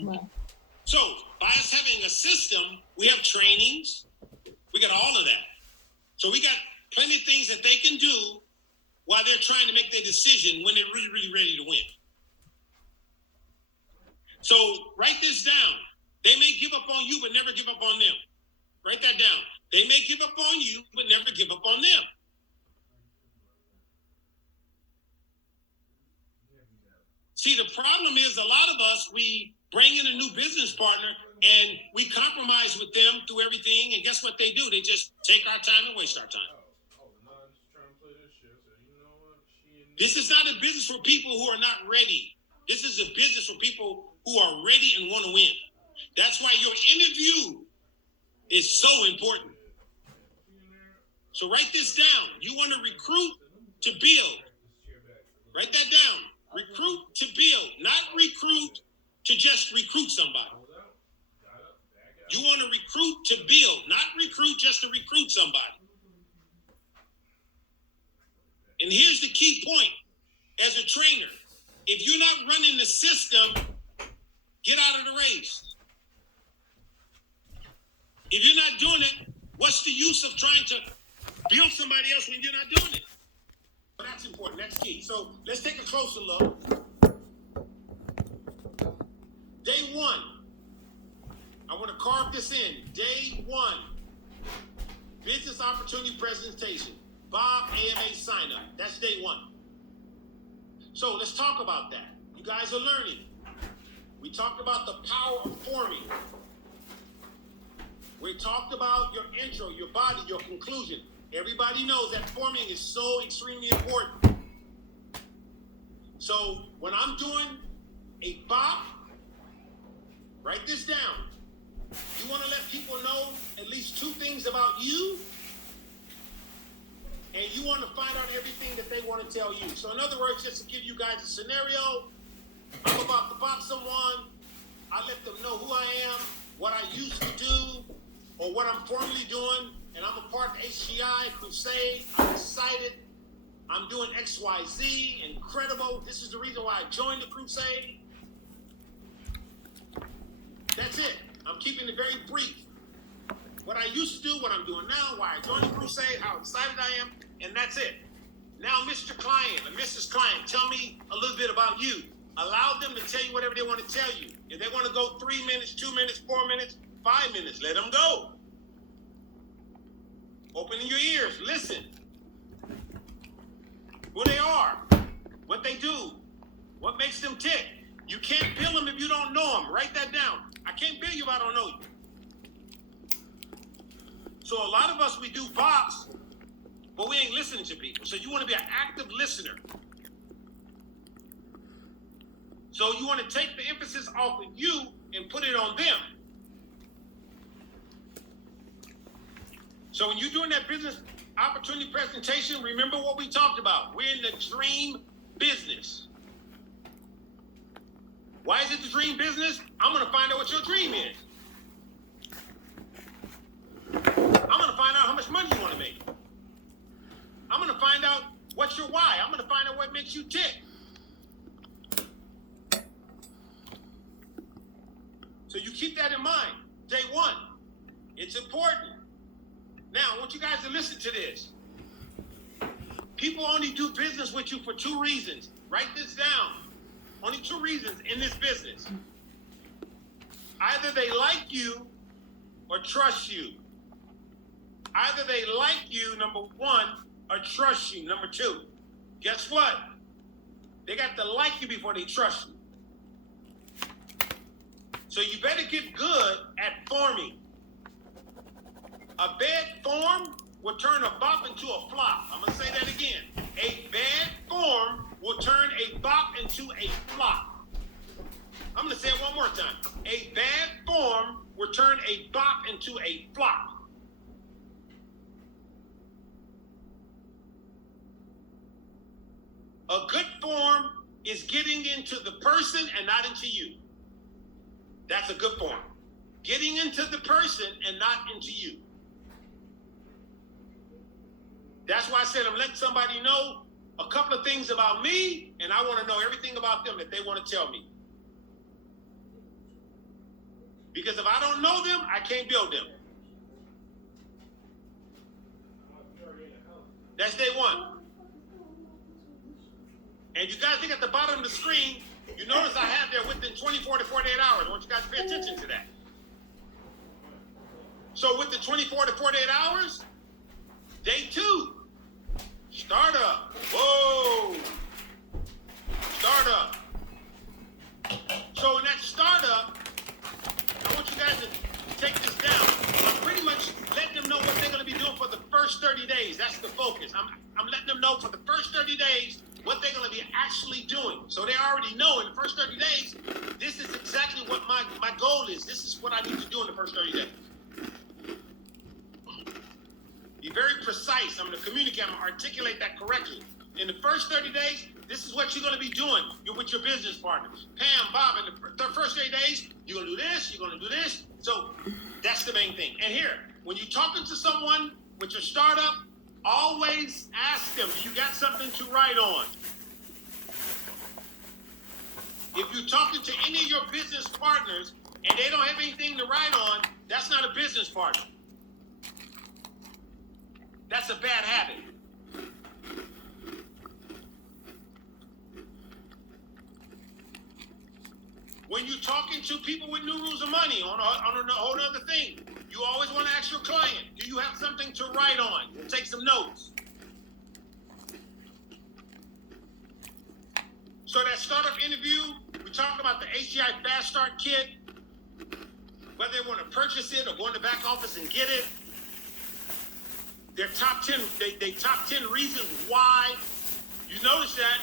Well, So by us having a system, we have trainings, we got all of that. So we got plenty of things that they can do while they're trying to make their decision when they're really, really ready to win. So write this down. They may give up on you, but never give up on them. Write that down. They may give up on you, but never give up on them. See, the problem is a lot of us, we bring in a new business partner and we compromise with them through everything. And guess what they do? They just take our time and waste our time. This is not a business for people who are not ready. This is a business for people who are ready and want to win. That's why your interview is so important. So write this down. You want to recruit to build. Write that down. Recruit to build, not recruit to just recruit somebody. You want to recruit to build, not recruit just to recruit somebody. And here's the key point. As a trainer, if you're not running the system, get out of the race. If you're not doing it, what's the use of trying to build somebody else when you're not doing it? But that's important. That's key. So let's take a closer look. Day one. I want to carve this in. Day one. Business opportunity presentation. Bob AMA sign up. That's day one. So let's talk about that. You guys are learning. We talked about the power of forming. We talked about your intro, your body, your conclusion. Everybody knows that forming is so extremely important. So when I'm doing a BOP, write this down. You want to let people know at least two things about you, and you want to find out everything that they want to tell you. So in other words, just to give you guys a scenario, I'm about to BOP someone. I let them know who I am, what I used to do, or what I'm formerly doing. And I'm a part of HGI, Crusade. I'm excited. I'm doing XYZ, incredible. This is the reason why I joined the Crusade. That's it. I'm keeping it very brief. what I used to do, what I'm doing now, why I joined the crusade, how excited I am, and that's it. Now, Mr. Client or Mrs. Client, tell me a little bit about you. Allow them to tell you whatever they want to tell you. If they want to go 3 minutes, 2 minutes, 4 minutes, 5 minutes, let them go. Open your ears, listen. Who they are, what they do, what makes them tick. You can't bill them if you don't know them. Write that down. I can't bill you if I don't know you. So a lot of us, we do box, but we ain't listening to people. So you want to be an active listener. So you want to take the emphasis off of you and put it on them. So when you're doing that business opportunity presentation, remember what we talked about. We're in the dream business. Why is it the dream business? I'm going to find out what your dream is. I'm going to find out how much money you want to make. I'm going to find out what's your why. I'm going to find out what makes you tick. So you keep that in mind. Day one. It's important. Now, I want you guys to listen to this. People only do business with you for 2 reasons. Write this down. Only 2 reasons in this business. Either they like you or trust you. Either they like you, number 1, or trust you, number 2. Guess what? They got to like you before they trust you. So you better get good at forming. A bad form will turn a bop into a flop. I'm going to say that again. A bad form will turn a bop into a flop. I'm going to say it one more time. A bad form will turn a bop into a flop. A good form is getting into the person and not into you. That's a good form. Getting into the person and not into you. That's why I said I'm letting somebody know a couple of things about me, and I want to know everything about them that they want to tell me. Because if I don't know them, I can't build them. That's day one. And you guys look at the bottom of the screen, you notice I have there within 24 to 48 hours. I want you guys to pay attention to that. So with the 24 to 48 hours, day 2, startup. Whoa. Startup. So in that startup, I want you guys to take this down. I'm pretty much letting them know what they're going to be doing for the first 30 days. That's the focus. I'm letting them know for the first 30 days what they're going to be actually doing. So they already know in the first 30 days, this is exactly what my goal is. This is what I need to do in the first 30 days. Be very precise. I'm going to communicate. I'm going to articulate that correctly. In the first 30 days, this is what you're going to be doing with your business partners. Pam, Bob, in the first 30 days, you're going to do this, you're going to do this. So that's the main thing. And here, when you're talking to someone with your startup, always ask them, do you got something to write on? If you're talking to any of your business partners and they don't have anything to write on, that's not a business partner. That's a bad habit. When you're talking to people with New Rules of Money on a whole other thing, you always want to ask your client, do you have something to write on? We'll take some notes. So that startup interview, we talked about the HGI Fast Start Kit, whether they want to purchase it or go in the back office and get it. Their top 10, they top 10 reasons why. You notice that,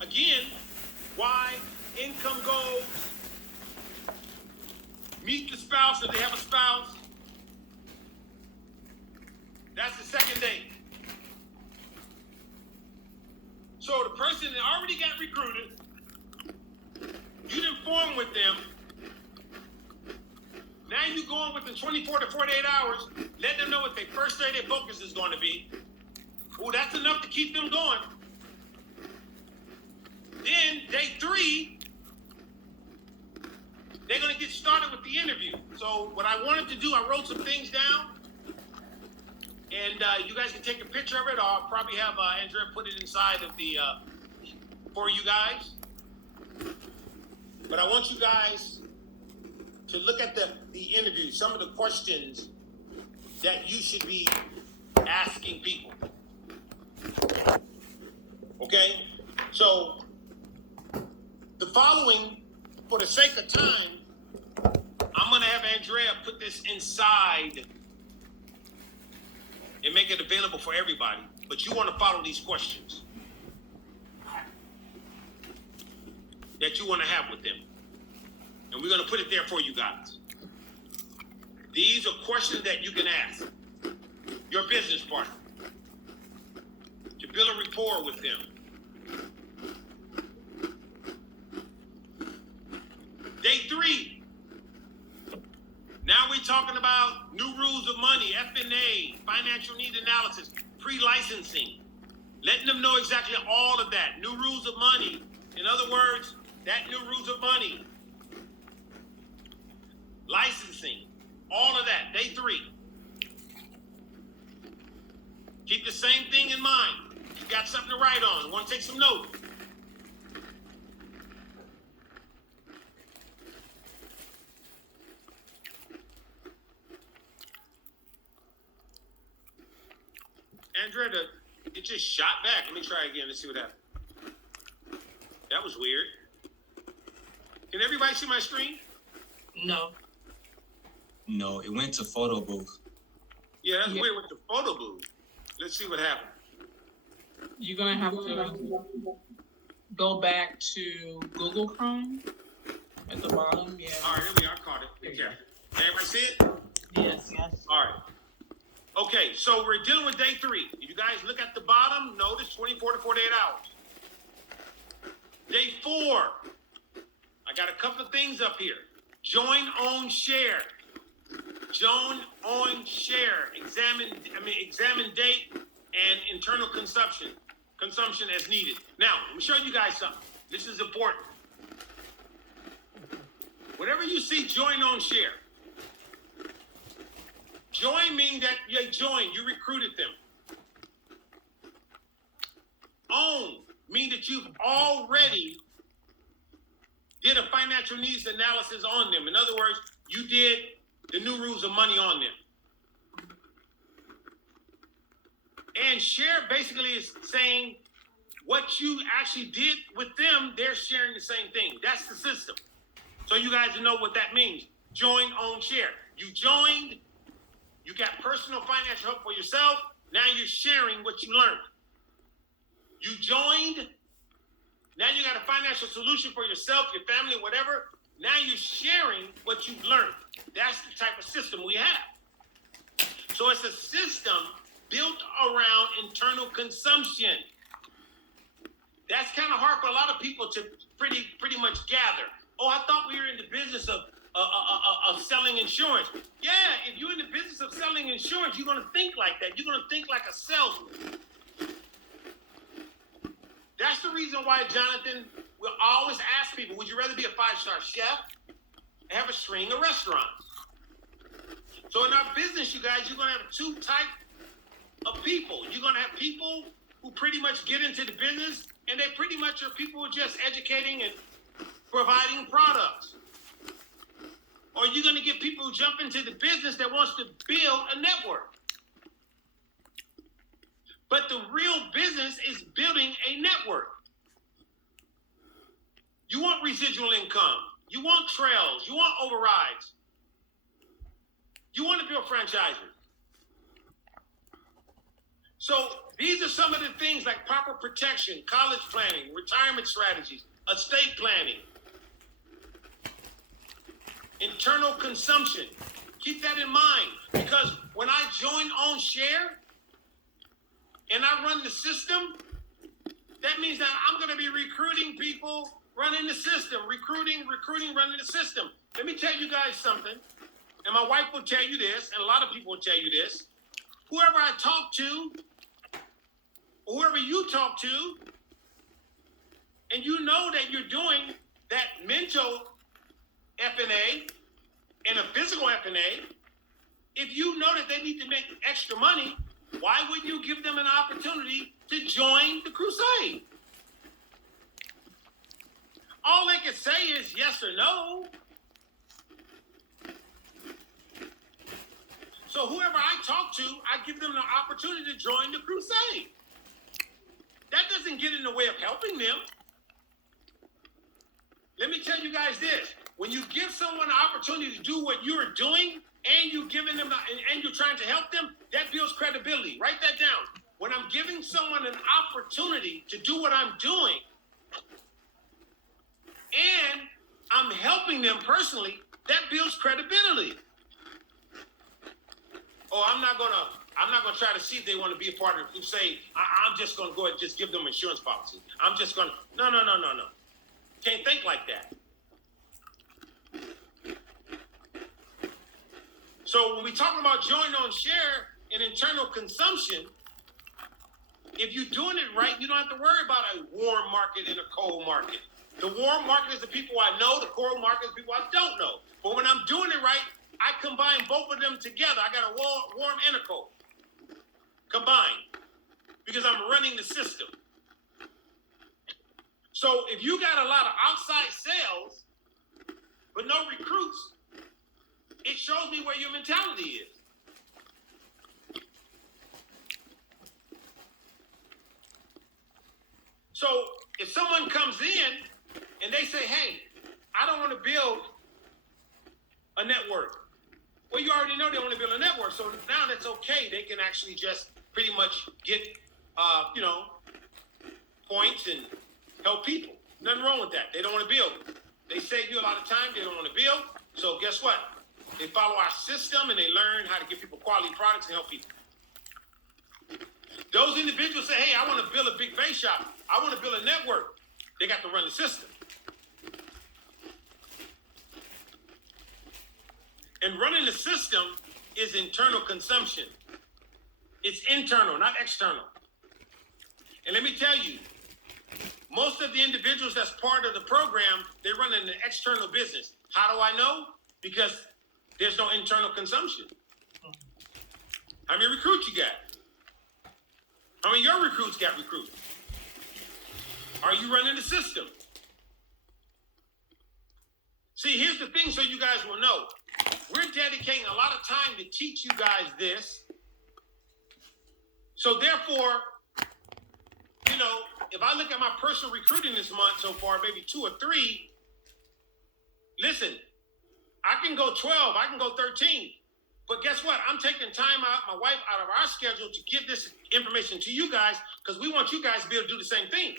again, why, income goals, meet the spouse if they have a spouse. That's the second date. So the person that already got recruited, you didn't form with them. Now you go on within 24 to 48 hours, let them know what their first 30-day focus is going to be. Oh, that's enough to keep them going. Then day 3, they're gonna get started with the interview. So what I wanted to do, I wrote some things down, and you guys can take a picture of it, or I'll probably have Andrea put it inside of the for you guys. But I want you guys to look at the interview, some of the questions that you should be asking people. Okay? So, the following, for the sake of time, I'm going to have Andrea put this inside and make it available for everybody. But you want to follow these questions that you want to have with them. And we're going to put it there for you guys. These are questions that you can ask your business partner to build a rapport with them. Day 3. Now we're talking about new rules of money, F&A, financial need analysis, pre-licensing, letting them know exactly all of that. New rules of money. In other words, that new rules of money, licensing, all of that. Day 3. Keep the same thing in mind. You got something to write on. Want to take some notes? Andrea, it just shot back. Let me try again. Let's see what happened. That was weird. Can everybody see my screen? No. No, it went to photo booth. Yeah, that's weird with the photo booth. Let's see what happened. You're gonna have to go back to Google Chrome at the bottom. Yeah. All right, here we are. I caught it. Okay. Everybody see it? Yes. Yes. All right. Okay, so we're dealing with day 3. If you guys look at the bottom, notice 24 to 48 hours. Day 4. I got a couple of things up here. Join, own, share. Join, own, share. Examine date and internal consumption as needed. Now, let me show you guys something. This is important. Whenever you see join, own, share, join means that you joined, you recruited them. Own means that you've already did a financial needs analysis on them. In other words, you did the new rules of money on them. And share basically is saying what you actually did with them, they're sharing the same thing. That's the system. So you guys know what that means. Join, own, share. You joined, you got personal financial help for yourself. Now you're sharing what you learned. You joined, now you got a financial solution for yourself, your family, whatever. Now you're sharing what you've learned. That's the type of system we have. So it's a system built around internal consumption. That's kind of hard for a lot of people to pretty much gather. Oh, I thought we were in the business of selling insurance. Yeah, if you're in the business of selling insurance, you're going to think like that. You're going to think like a salesman. That's the reason why Jonathan will always ask people, would you rather be a 5-star chef and have a string of restaurants? So in our business, you guys, you're going to have 2 types of people. You're going to have people who pretty much get into the business, and they pretty much are people who are just educating and providing products. Or you're going to get people who jump into the business that wants to build a network. But the real business is building a network. You want residual income. You want trails. You want overrides. You want to build franchises. So these are some of the things like proper protection, college planning, retirement strategies, estate planning, internal consumption. Keep that in mind, because when I join on share and I run the system, that means that I'm going to be recruiting people running the system, recruiting, running the system. Let me tell you guys something, and my wife will tell you this, and a lot of people will tell you this. Whoever I talk to, or whoever you talk to, and you know that you're doing that mental FNA and a physical FNA, if you know that they need to make extra money, why wouldn't you give them an opportunity to join the crusade? All they can say is yes or no. So whoever I talk to, I give them the opportunity to join the crusade. That doesn't get in the way of helping them. Let me tell you guys this. When you give someone an opportunity to do what you're doing and you're giving them and you're trying to help them, that builds credibility. Write that down. When I'm giving someone an opportunity to do what I'm doing and I'm helping them personally, that builds credibility. Oh, I'm not gonna try to see if they want to be a part of the crusade. I'm just gonna go ahead and just give them insurance policy. I'm just gonna no. Can't think like that. So when we talk about join on share and internal consumption, if you're doing it right, you don't have to worry about a warm market and a cold market. The warm market is the people I know, the cold market is the people I don't know. But when I'm doing it right, I combine both of them together. I got a warm and a cold combined because I'm running the system. So if you got a lot of outside sales, but no recruits, it shows me where your mentality is. So if someone comes in and they say, hey, I don't want to build a network. Well, you already know they want to build a network. So now that's okay. They can actually just pretty much get, points and help people. Nothing wrong with that. They don't want to build. They save you a lot of time. They don't want to build. So guess what? They follow our system and they learn how to give people quality products and help people. Those individuals say, hey, I want to build a big base shop. I want to build a network. They got to run the system. And running the system is internal consumption. It's internal, not external. And let me tell you, most of the individuals that's part of the program, they run an external business. How do I know? Because there's no internal consumption. How many recruits you got? How many of your recruits got recruited? Are you running the system? See, here's the thing so you guys will know. We're dedicating a lot of time to teach you guys this. So therefore, if I look at my personal recruiting this month so far, maybe 2 or 3, listen, I can go 12, I can go 13. But guess what? I'm taking time out, my wife out of our schedule to give this information to you guys because we want you guys to be able to do the same thing.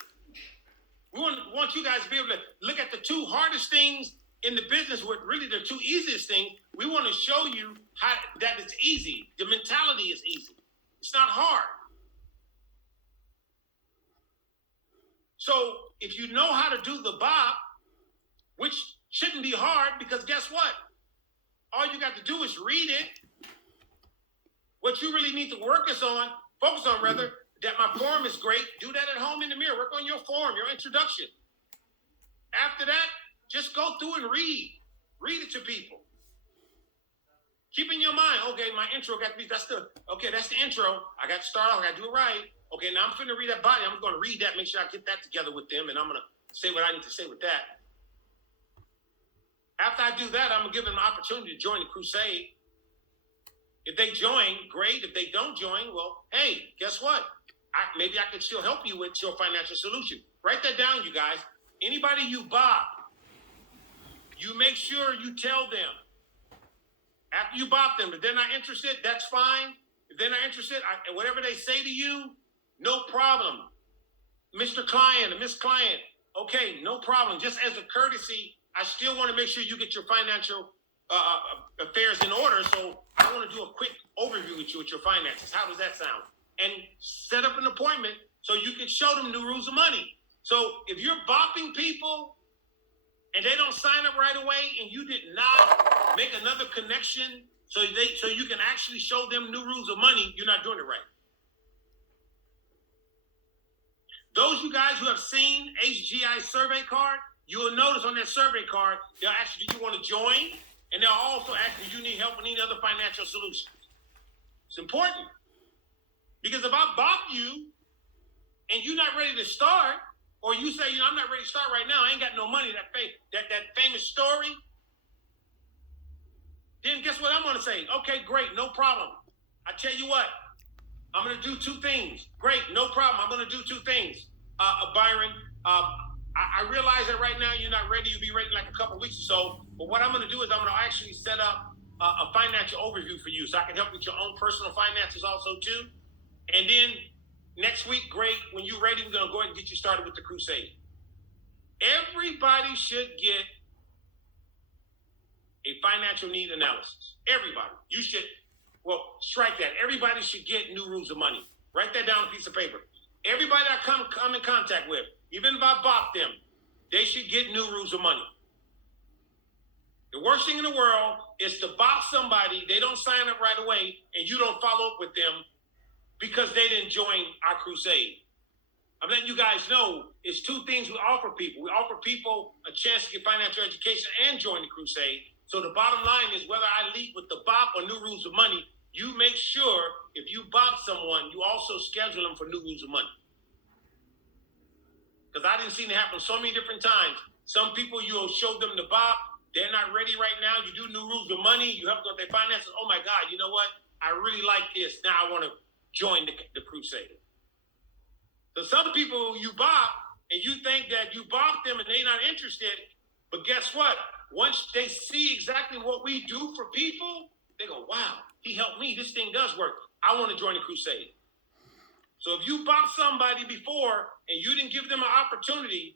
We want you guys to be able to look at the 2 hardest things in the business with really the 2 easiest things. We want to show you how that it's easy. The mentality is easy. It's not hard. So if you know how to do the BOP, which shouldn't be hard because guess what? All you got to do is read it. What you really need to focus on, that my form is great. Do that at home in the mirror. Work on your form, your introduction. After that, just go through and read. Read it to people. Keep in your mind, okay, my intro got to be, that's the intro. I got to start off, I got to do it right. Okay, now I'm finna read that body. I'm going to read that, make sure I get that together with them, and I'm going to say what I need to say with that. After I do that, I'm going to give them an opportunity to join the crusade. If they join, great. If they don't join, well, hey, guess what? Maybe I can still help you with your financial solution. Write that down, you guys. Anybody you BOP, you make sure you tell them. After you BOP them, if they're not interested, that's fine. If they're not interested, whatever they say to you, no problem. Mr. Client or Miss Client, okay, no problem. Just as a courtesy, I still want to make sure you get your financial affairs in order. So I want to do a quick overview with you with your finances. How does that sound? And set up an appointment so you can show them new rules of money. So if you're bopping people and they don't sign up right away and you did not make another connection so you can actually show them new rules of money, you're not doing it right. Those you guys who have seen HGI survey card, you will notice on that survey card, they'll ask you, do you want to join? And they'll also ask you, do you need help with any other financial solutions? It's important. Because if I bop you and you're not ready to start, or you say, I'm not ready to start right now, I ain't got no money, that famous story, then guess what I'm going to say? Okay, great, no problem. I tell you what, I'm going to do two things. Great, no problem. I'm going to do two things. Byron, I realize that right now you're not ready. You'll be ready in like a couple of weeks or so. But what I'm going to do is I'm going to actually set up a financial overview for you so I can help with your own personal finances also too. And then next week, great, when you're ready, we're going to go ahead and get you started with the crusade. Everybody should get a financial need analysis. Everybody. You should, strike that. Everybody should get New Rules of Money. Write that down on a piece of paper. Everybody I come in contact with, even if I bop them, they should get New Rules of Money. The worst thing in the world is to bop somebody, they don't sign up right away, and you don't follow up with them because they didn't join our crusade. I'm letting you guys know it's two things we offer people. We offer people a chance to get financial education and join the crusade. So the bottom line is whether I lead with the bop or New Rules of Money, you make sure if you bop someone, you also schedule them for New Rules of Money. Because I didn't see it happen so many different times. Some people, you'll show them the bop. They're not ready right now. You do New Rules of Money. You help them with their finances. Oh, my God, you know what? I really like this. Now I want to join the crusade. So some people you bop, and you think that you bop them and they're not interested. But guess what? Once they see exactly what we do for people, they go, wow, he helped me. This thing does work. I want to join the crusade. So if you bop somebody before and you didn't give them an opportunity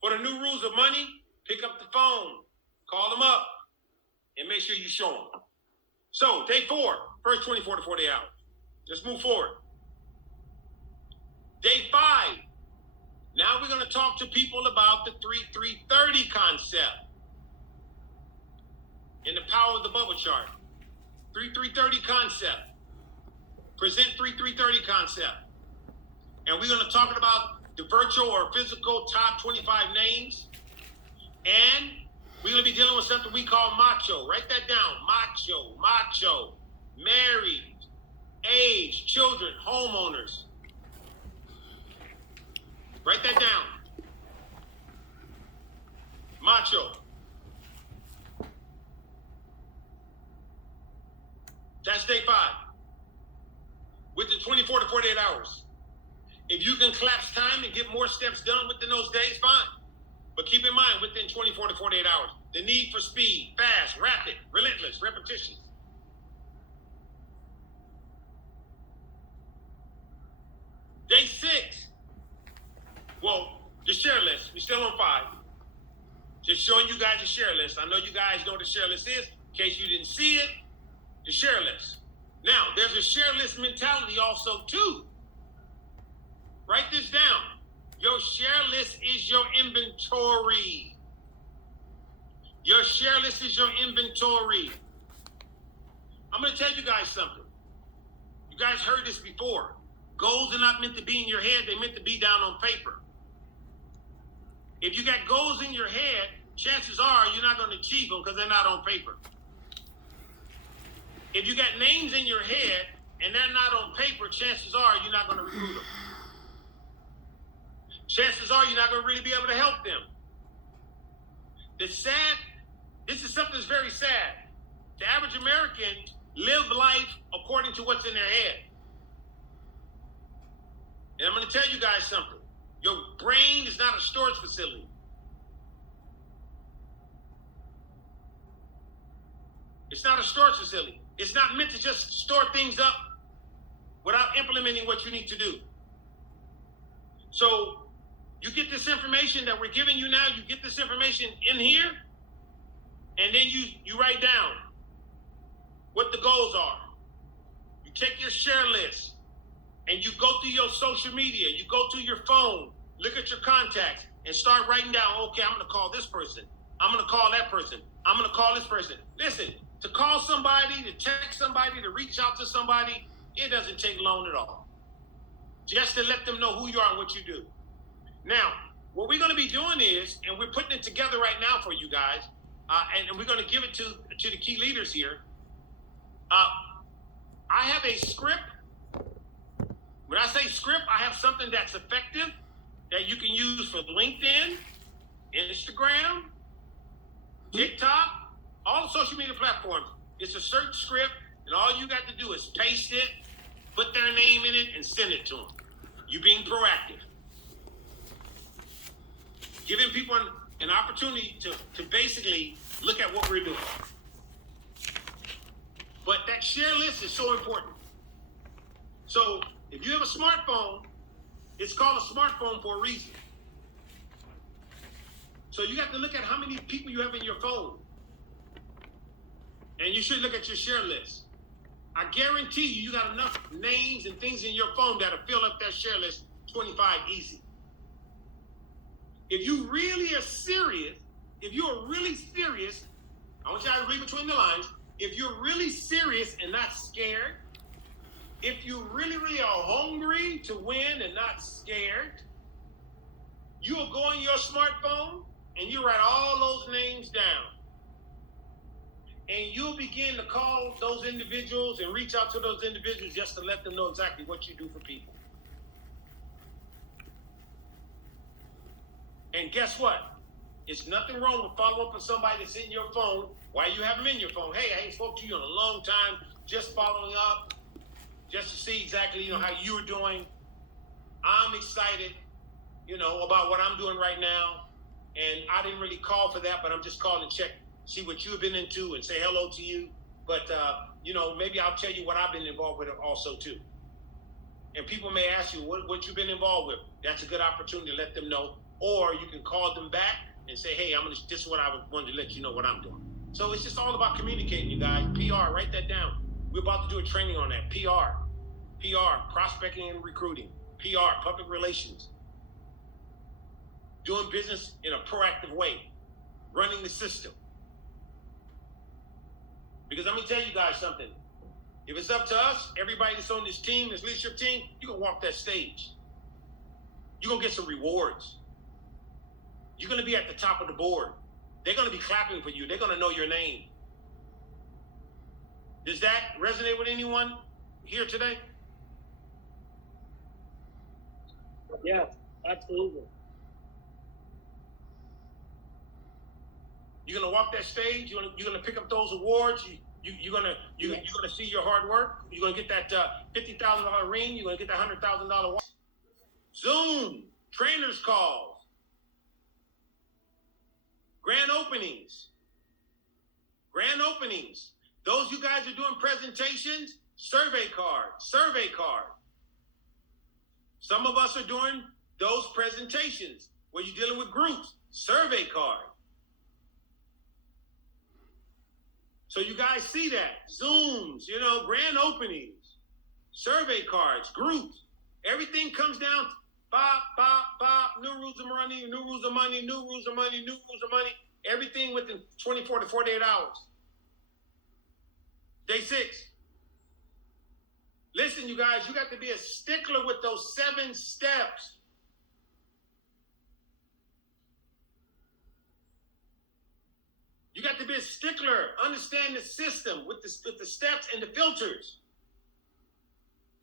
for the New Rules of Money, pick up the phone, call them up, and make sure you show them. So day 4, first 24 to 48 hours. Let's move forward. Day 5. Now we're going to talk to people about the 3-3-30 concept in the power of the bubble chart. 3-3-30 concept. Present 3-3-30 concept. And we're going to talk about the virtual or physical top 25 names. And we're going to be dealing with something we call macho. Write that down. Macho. Married, age, children, homeowners. Write that down. Macho. That's day 5. Within 24 to 48 hours. If you can collapse time and get more steps done within those days, fine. But keep in mind, within 24 to 48 hours, the need for speed, fast, rapid, relentless, repetitions. Day 6. Well, the share list. We're still on 5. Just showing you guys the share list. I know you guys know what the share list is. In case you didn't see it, the share list. Now, there's a share list mentality also, too. Write this down. Your share list is your inventory. Your share list is your inventory. I'm going to tell you guys something. You guys heard this before. Goals are not meant to be in your head. They're meant to be down on paper. If you got goals in your head, chances are you're not going to achieve them because they're not on paper. If you got names in your head and they're not on paper, chances are you're not going to recruit them. Chances are you're not going to really be able to help them. This is something that's very sad. The average American live life according to what's in their head. And I'm going to tell you guys something. Your brain is not a storage facility. It's not a storage facility. It's not meant to just store things up without implementing what you need to do. So you get this information that we're giving you now, you get this information in here, and then you write down what the goals are. You take your share list, and you go through your social media, you go through your phone, look at your contacts, and start writing down, okay, I'm going to call this person. I'm going to call that person. I'm going to call this person. Listen, to call somebody, to text somebody, to reach out to somebody, it doesn't take long at all. Just to let them know who you are and what you do. Now, what we're going to be doing is, and we're putting it together right now for you guys, and we're going to give it to the key leaders here. I have a script. When I say script, I have something that's effective that you can use for LinkedIn, Instagram, TikTok, all the social media platforms. It's a search script, and all you got to do is paste it, put their name in it, and send it to them. You being proactive. Giving people an opportunity to basically look at what we're doing. But that share list is so important. So if you have a smartphone, it's called a smartphone for a reason. So you got to look at how many people you have in your phone. And you should look at your share list. I guarantee you got enough names and things in your phone that'll fill up that share list 25 easy. If you really are serious, I want you to read between the lines. If you're really serious and not scared, if you really, really are hungry to win and not scared, you'll go on your smartphone and you write all those names down. And you'll begin to call those individuals and reach out to those individuals just to let them know exactly what you do for people. And guess what? It's nothing wrong with following up with somebody that's in your phone while you have them in your phone. Hey, I ain't spoke to you in a long time, just following up, just to see exactly, how you're doing. I'm excited, about what I'm doing right now. And I didn't really call for that, but I'm just calling to check, see what you've been into and say hello to you. But, maybe I'll tell you what I've been involved with also too. And people may ask you what you've been involved with. That's a good opportunity to let them know. Or you can call them back and say, hey, this is what I wanted to let you know what I'm doing. So it's just all about communicating, you guys. PR, write that down. We're about to do a training on that. PR, prospecting and recruiting. PR, public relations. Doing business in a proactive way. Running the system. Because let me tell you guys something. If it's up to us, everybody that's on this team, this leadership team, you're going to walk that stage. You're going to get some rewards. You're going to be at the top of the board. They're going to be clapping for you. They're going to know your name. Does that resonate with anyone here today? Yeah, absolutely. You're going to walk that stage. You're going to pick up those awards. You're going to see your hard work. You're going to get that $50,000 ring. You're going to get that $100,000 watch. Zoom, trainers calls. Grand openings. Those you guys are doing presentations, survey card. Some of us are doing those presentations where you're dealing with groups, survey card. So you guys see that, Zooms, grand openings, survey cards, groups, everything comes down. New rules of money. Everything within 24 to 48 hours. Day 6. Listen, you guys, you got to be a stickler with those 7 steps. You got to be a stickler, understand the system with the steps and the filters.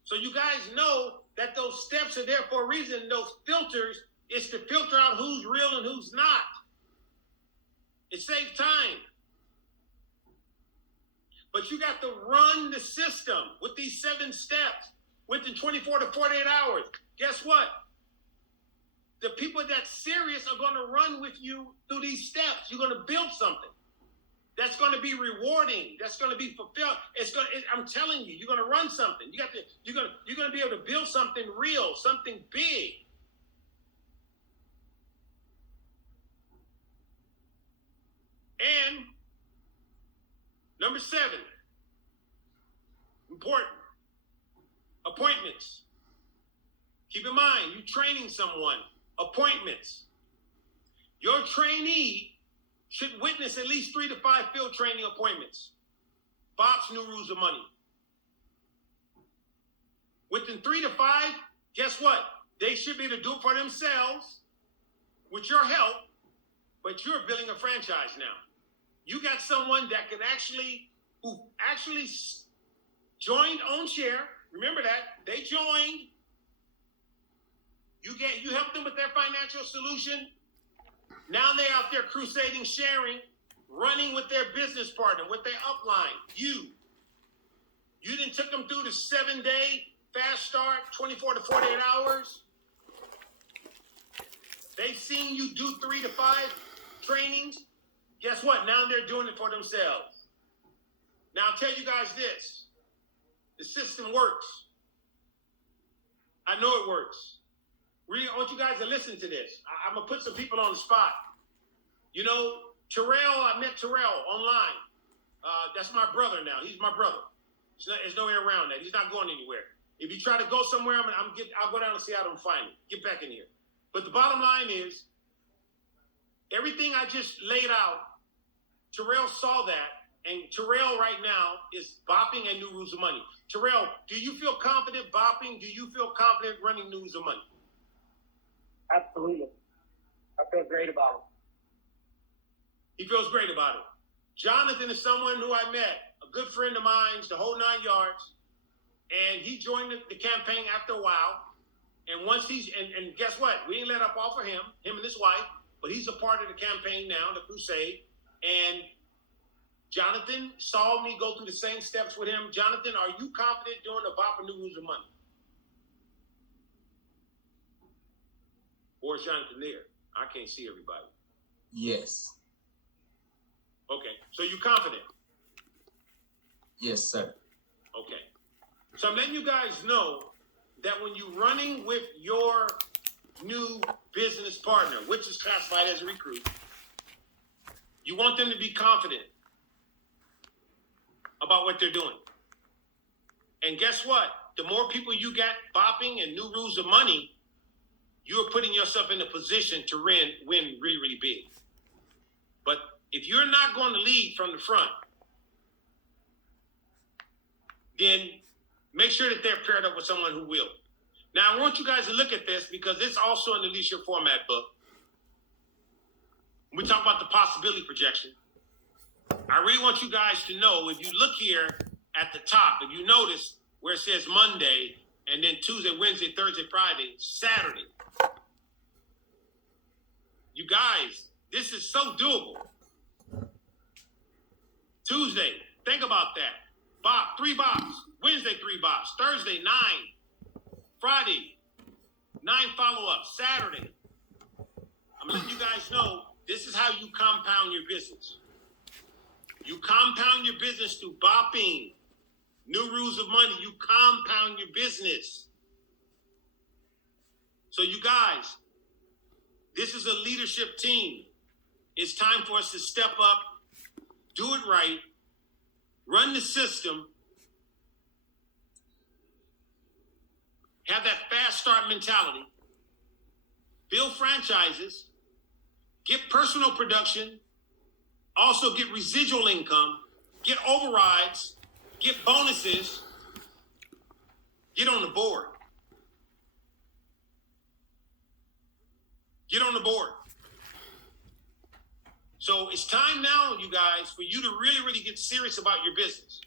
So you guys know that those steps are there for a reason. Those filters is to filter out who's real and who's not. It saves time. But you got to run the system with these 7 steps within 24 to 48 hours. Guess what? The people that's serious are going to run with you through these steps. You're going to build something that's going to be rewarding. That's going to be fulfilled. I'm telling you, you're going to run something. You're going to be able to build something real, something big. And number 7, important, appointments. Keep in mind, you're training someone, appointments. Your trainee should witness at least 3 to 5 field training appointments. Bob's New Rules of Money. Within 3 to 5, guess what? They should be able to do it for themselves with your help, but you're building a franchise now. You got someone that can who actually joined OwnShare. Remember that they joined. You help them with their financial solution. Now they're out there crusading, sharing, running with their business partner, with their upline. You didn't took them through the 7-day fast start, 24 to 48 hours. They've seen you do 3 to 5 trainings. Guess what? Now they're doing it for themselves. Now I'll tell you guys this. The system works. I know it works. I want you guys to listen to this. I'm going to put some people on the spot. You know, Terrell, I met Terrell online. That's my brother now. He's my brother. There's no way around that. He's not going anywhere. If you try to go somewhere, I'll go down to Seattle and find him. Get back in here. But the bottom line is, everything I just laid out, Terrell saw that, and Terrell right now is bopping and New Rules of Money. Terrell, do you feel confident bopping? Do you feel confident running New Rules of Money? Absolutely. I feel great about it. He feels great about it. Jonathan is someone who I met, a good friend of mine, the whole 9 yards, and he joined the campaign after a while. And once and guess what? We ain't let up off of him and his wife, but he's a part of the campaign now, the crusade. And Jonathan saw me go through the same steps with him. Jonathan, are you confident doing the Bop New Rules of Money? Or is Jonathan there? I can't see everybody. Yes. Okay, so you confident? Yes, sir. Okay. So I'm letting you guys know that when you're running with your new business partner, which is classified as a recruit, you want them to be confident about what they're doing. And guess what? The more people you got bopping and New Rules of Money, you're putting yourself in a position to win really, really big. But if you're not going to lead from the front, then make sure that they're paired up with someone who will. Now, I want you guys to look at this because it's also in the Leadership Format book. We talk about the possibility projection. I really want you guys to know, if you look here at the top, if you notice where it says Monday, and then Tuesday, Wednesday, Thursday, Friday, Saturday. You guys, this is so doable. Tuesday, think about that. Bop, 3 bops. Wednesday, 3 bops. Thursday, 9. Friday, 9 follow-ups. Saturday. I'm letting you guys know this is how you compound your business. You compound your business through bopping. New Rules of Money. You compound your business. So you guys, this is a leadership team. It's time for us to step up, do it right, run the system, have that fast start mentality, build franchises, get personal production, also get residual income, get overrides, get bonuses, get on the board. Get on the board. So it's time now, you guys, for you to really, really get serious about your business.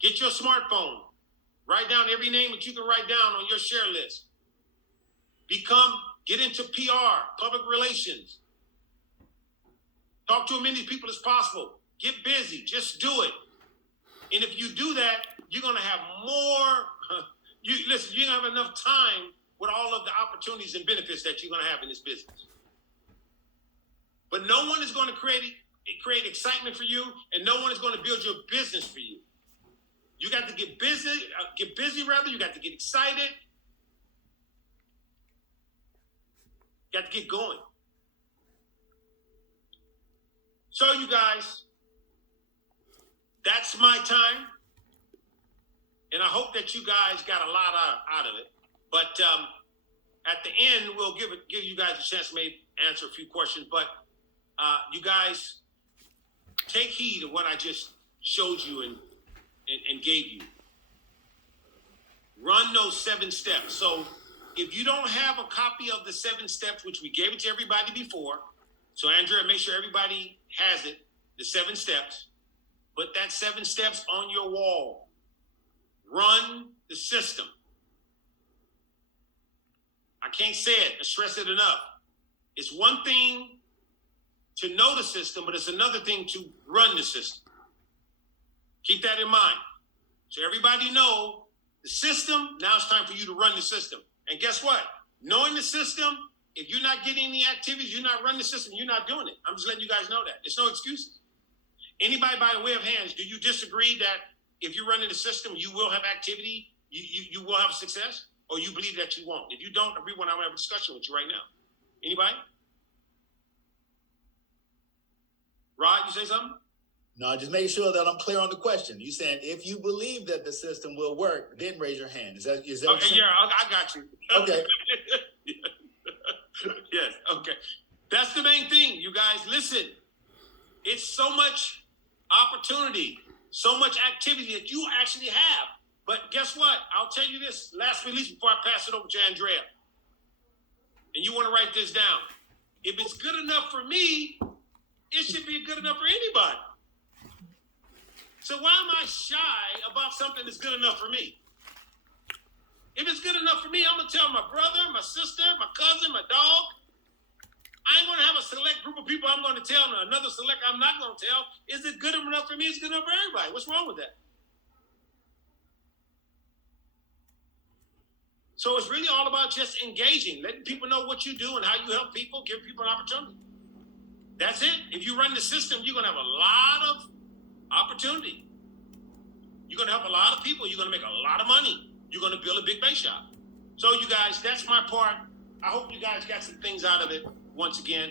Get your smartphone. Write down every name that you can write down on your share list. Get into PR, public relations. Talk to as many people as possible. Get busy. Just do it. And if you do that, you're going to have more. You're going to have enough time with all of the opportunities and benefits that you're going to have in this business. But no one is going to create excitement for you, and no one is going to build your business for you. You got to get busy. You got to get excited. You got to get going. So you guys, that's my time. And I hope that you guys got a lot out of it. But at the end, we'll give you guys a chance to maybe answer a few questions. But you guys, take heed of what I just showed you and gave you. Run those 7 steps. So if you don't have a copy of the 7 steps, which we gave it to everybody before, so Andrea, make sure everybody has it, the 7 steps. Put that 7 steps on your wall. Run the system. I can't say it and stress it enough. It's one thing to know the system, but it's another thing to run the system. Keep that in mind. So everybody know the system, now it's time for you to run the system. And guess what? Knowing the system, if you're not getting any activities, you're not running the system, you're not doing it. I'm just letting you guys know that. It's no excuses. Anybody by the way of hands, do you disagree that if you're running the system, you will have activity, you will have success? Or you believe that you won't? If you don't agree, I'm gonna have a discussion with you right now. Anybody? Rod, you say something? No, just make sure that I'm clear on the question. You saying if you believe that the system will work, then raise your hand. Is that what you're Okay, saying? yeah, I got you. Okay. Yes, okay. That's the main thing, you guys. Listen, it's so much opportunity, so much activity that you actually have. But guess what? I'll tell you this, last but least, before I pass it over to Andrea. And you want to write this down. If it's good enough for me, it should be good enough for anybody. So why am I shy about something that's good enough for me? If it's good enough for me, I'm going to tell my brother, my sister, my cousin, my dog. I ain't going to have a select group of people I'm going to tell, and another select I'm not going to tell. Is it good enough for me? It's good enough for everybody. What's wrong with that? So it's really all about just engaging, letting people know what you do and how you help people, give people an opportunity. That's it. If you run the system, you're going to have a lot of opportunity. You're going to help a lot of people. You're going to make a lot of money. You're going to build a big base shop. So you guys, that's my part. I hope you guys got some things out of it once again.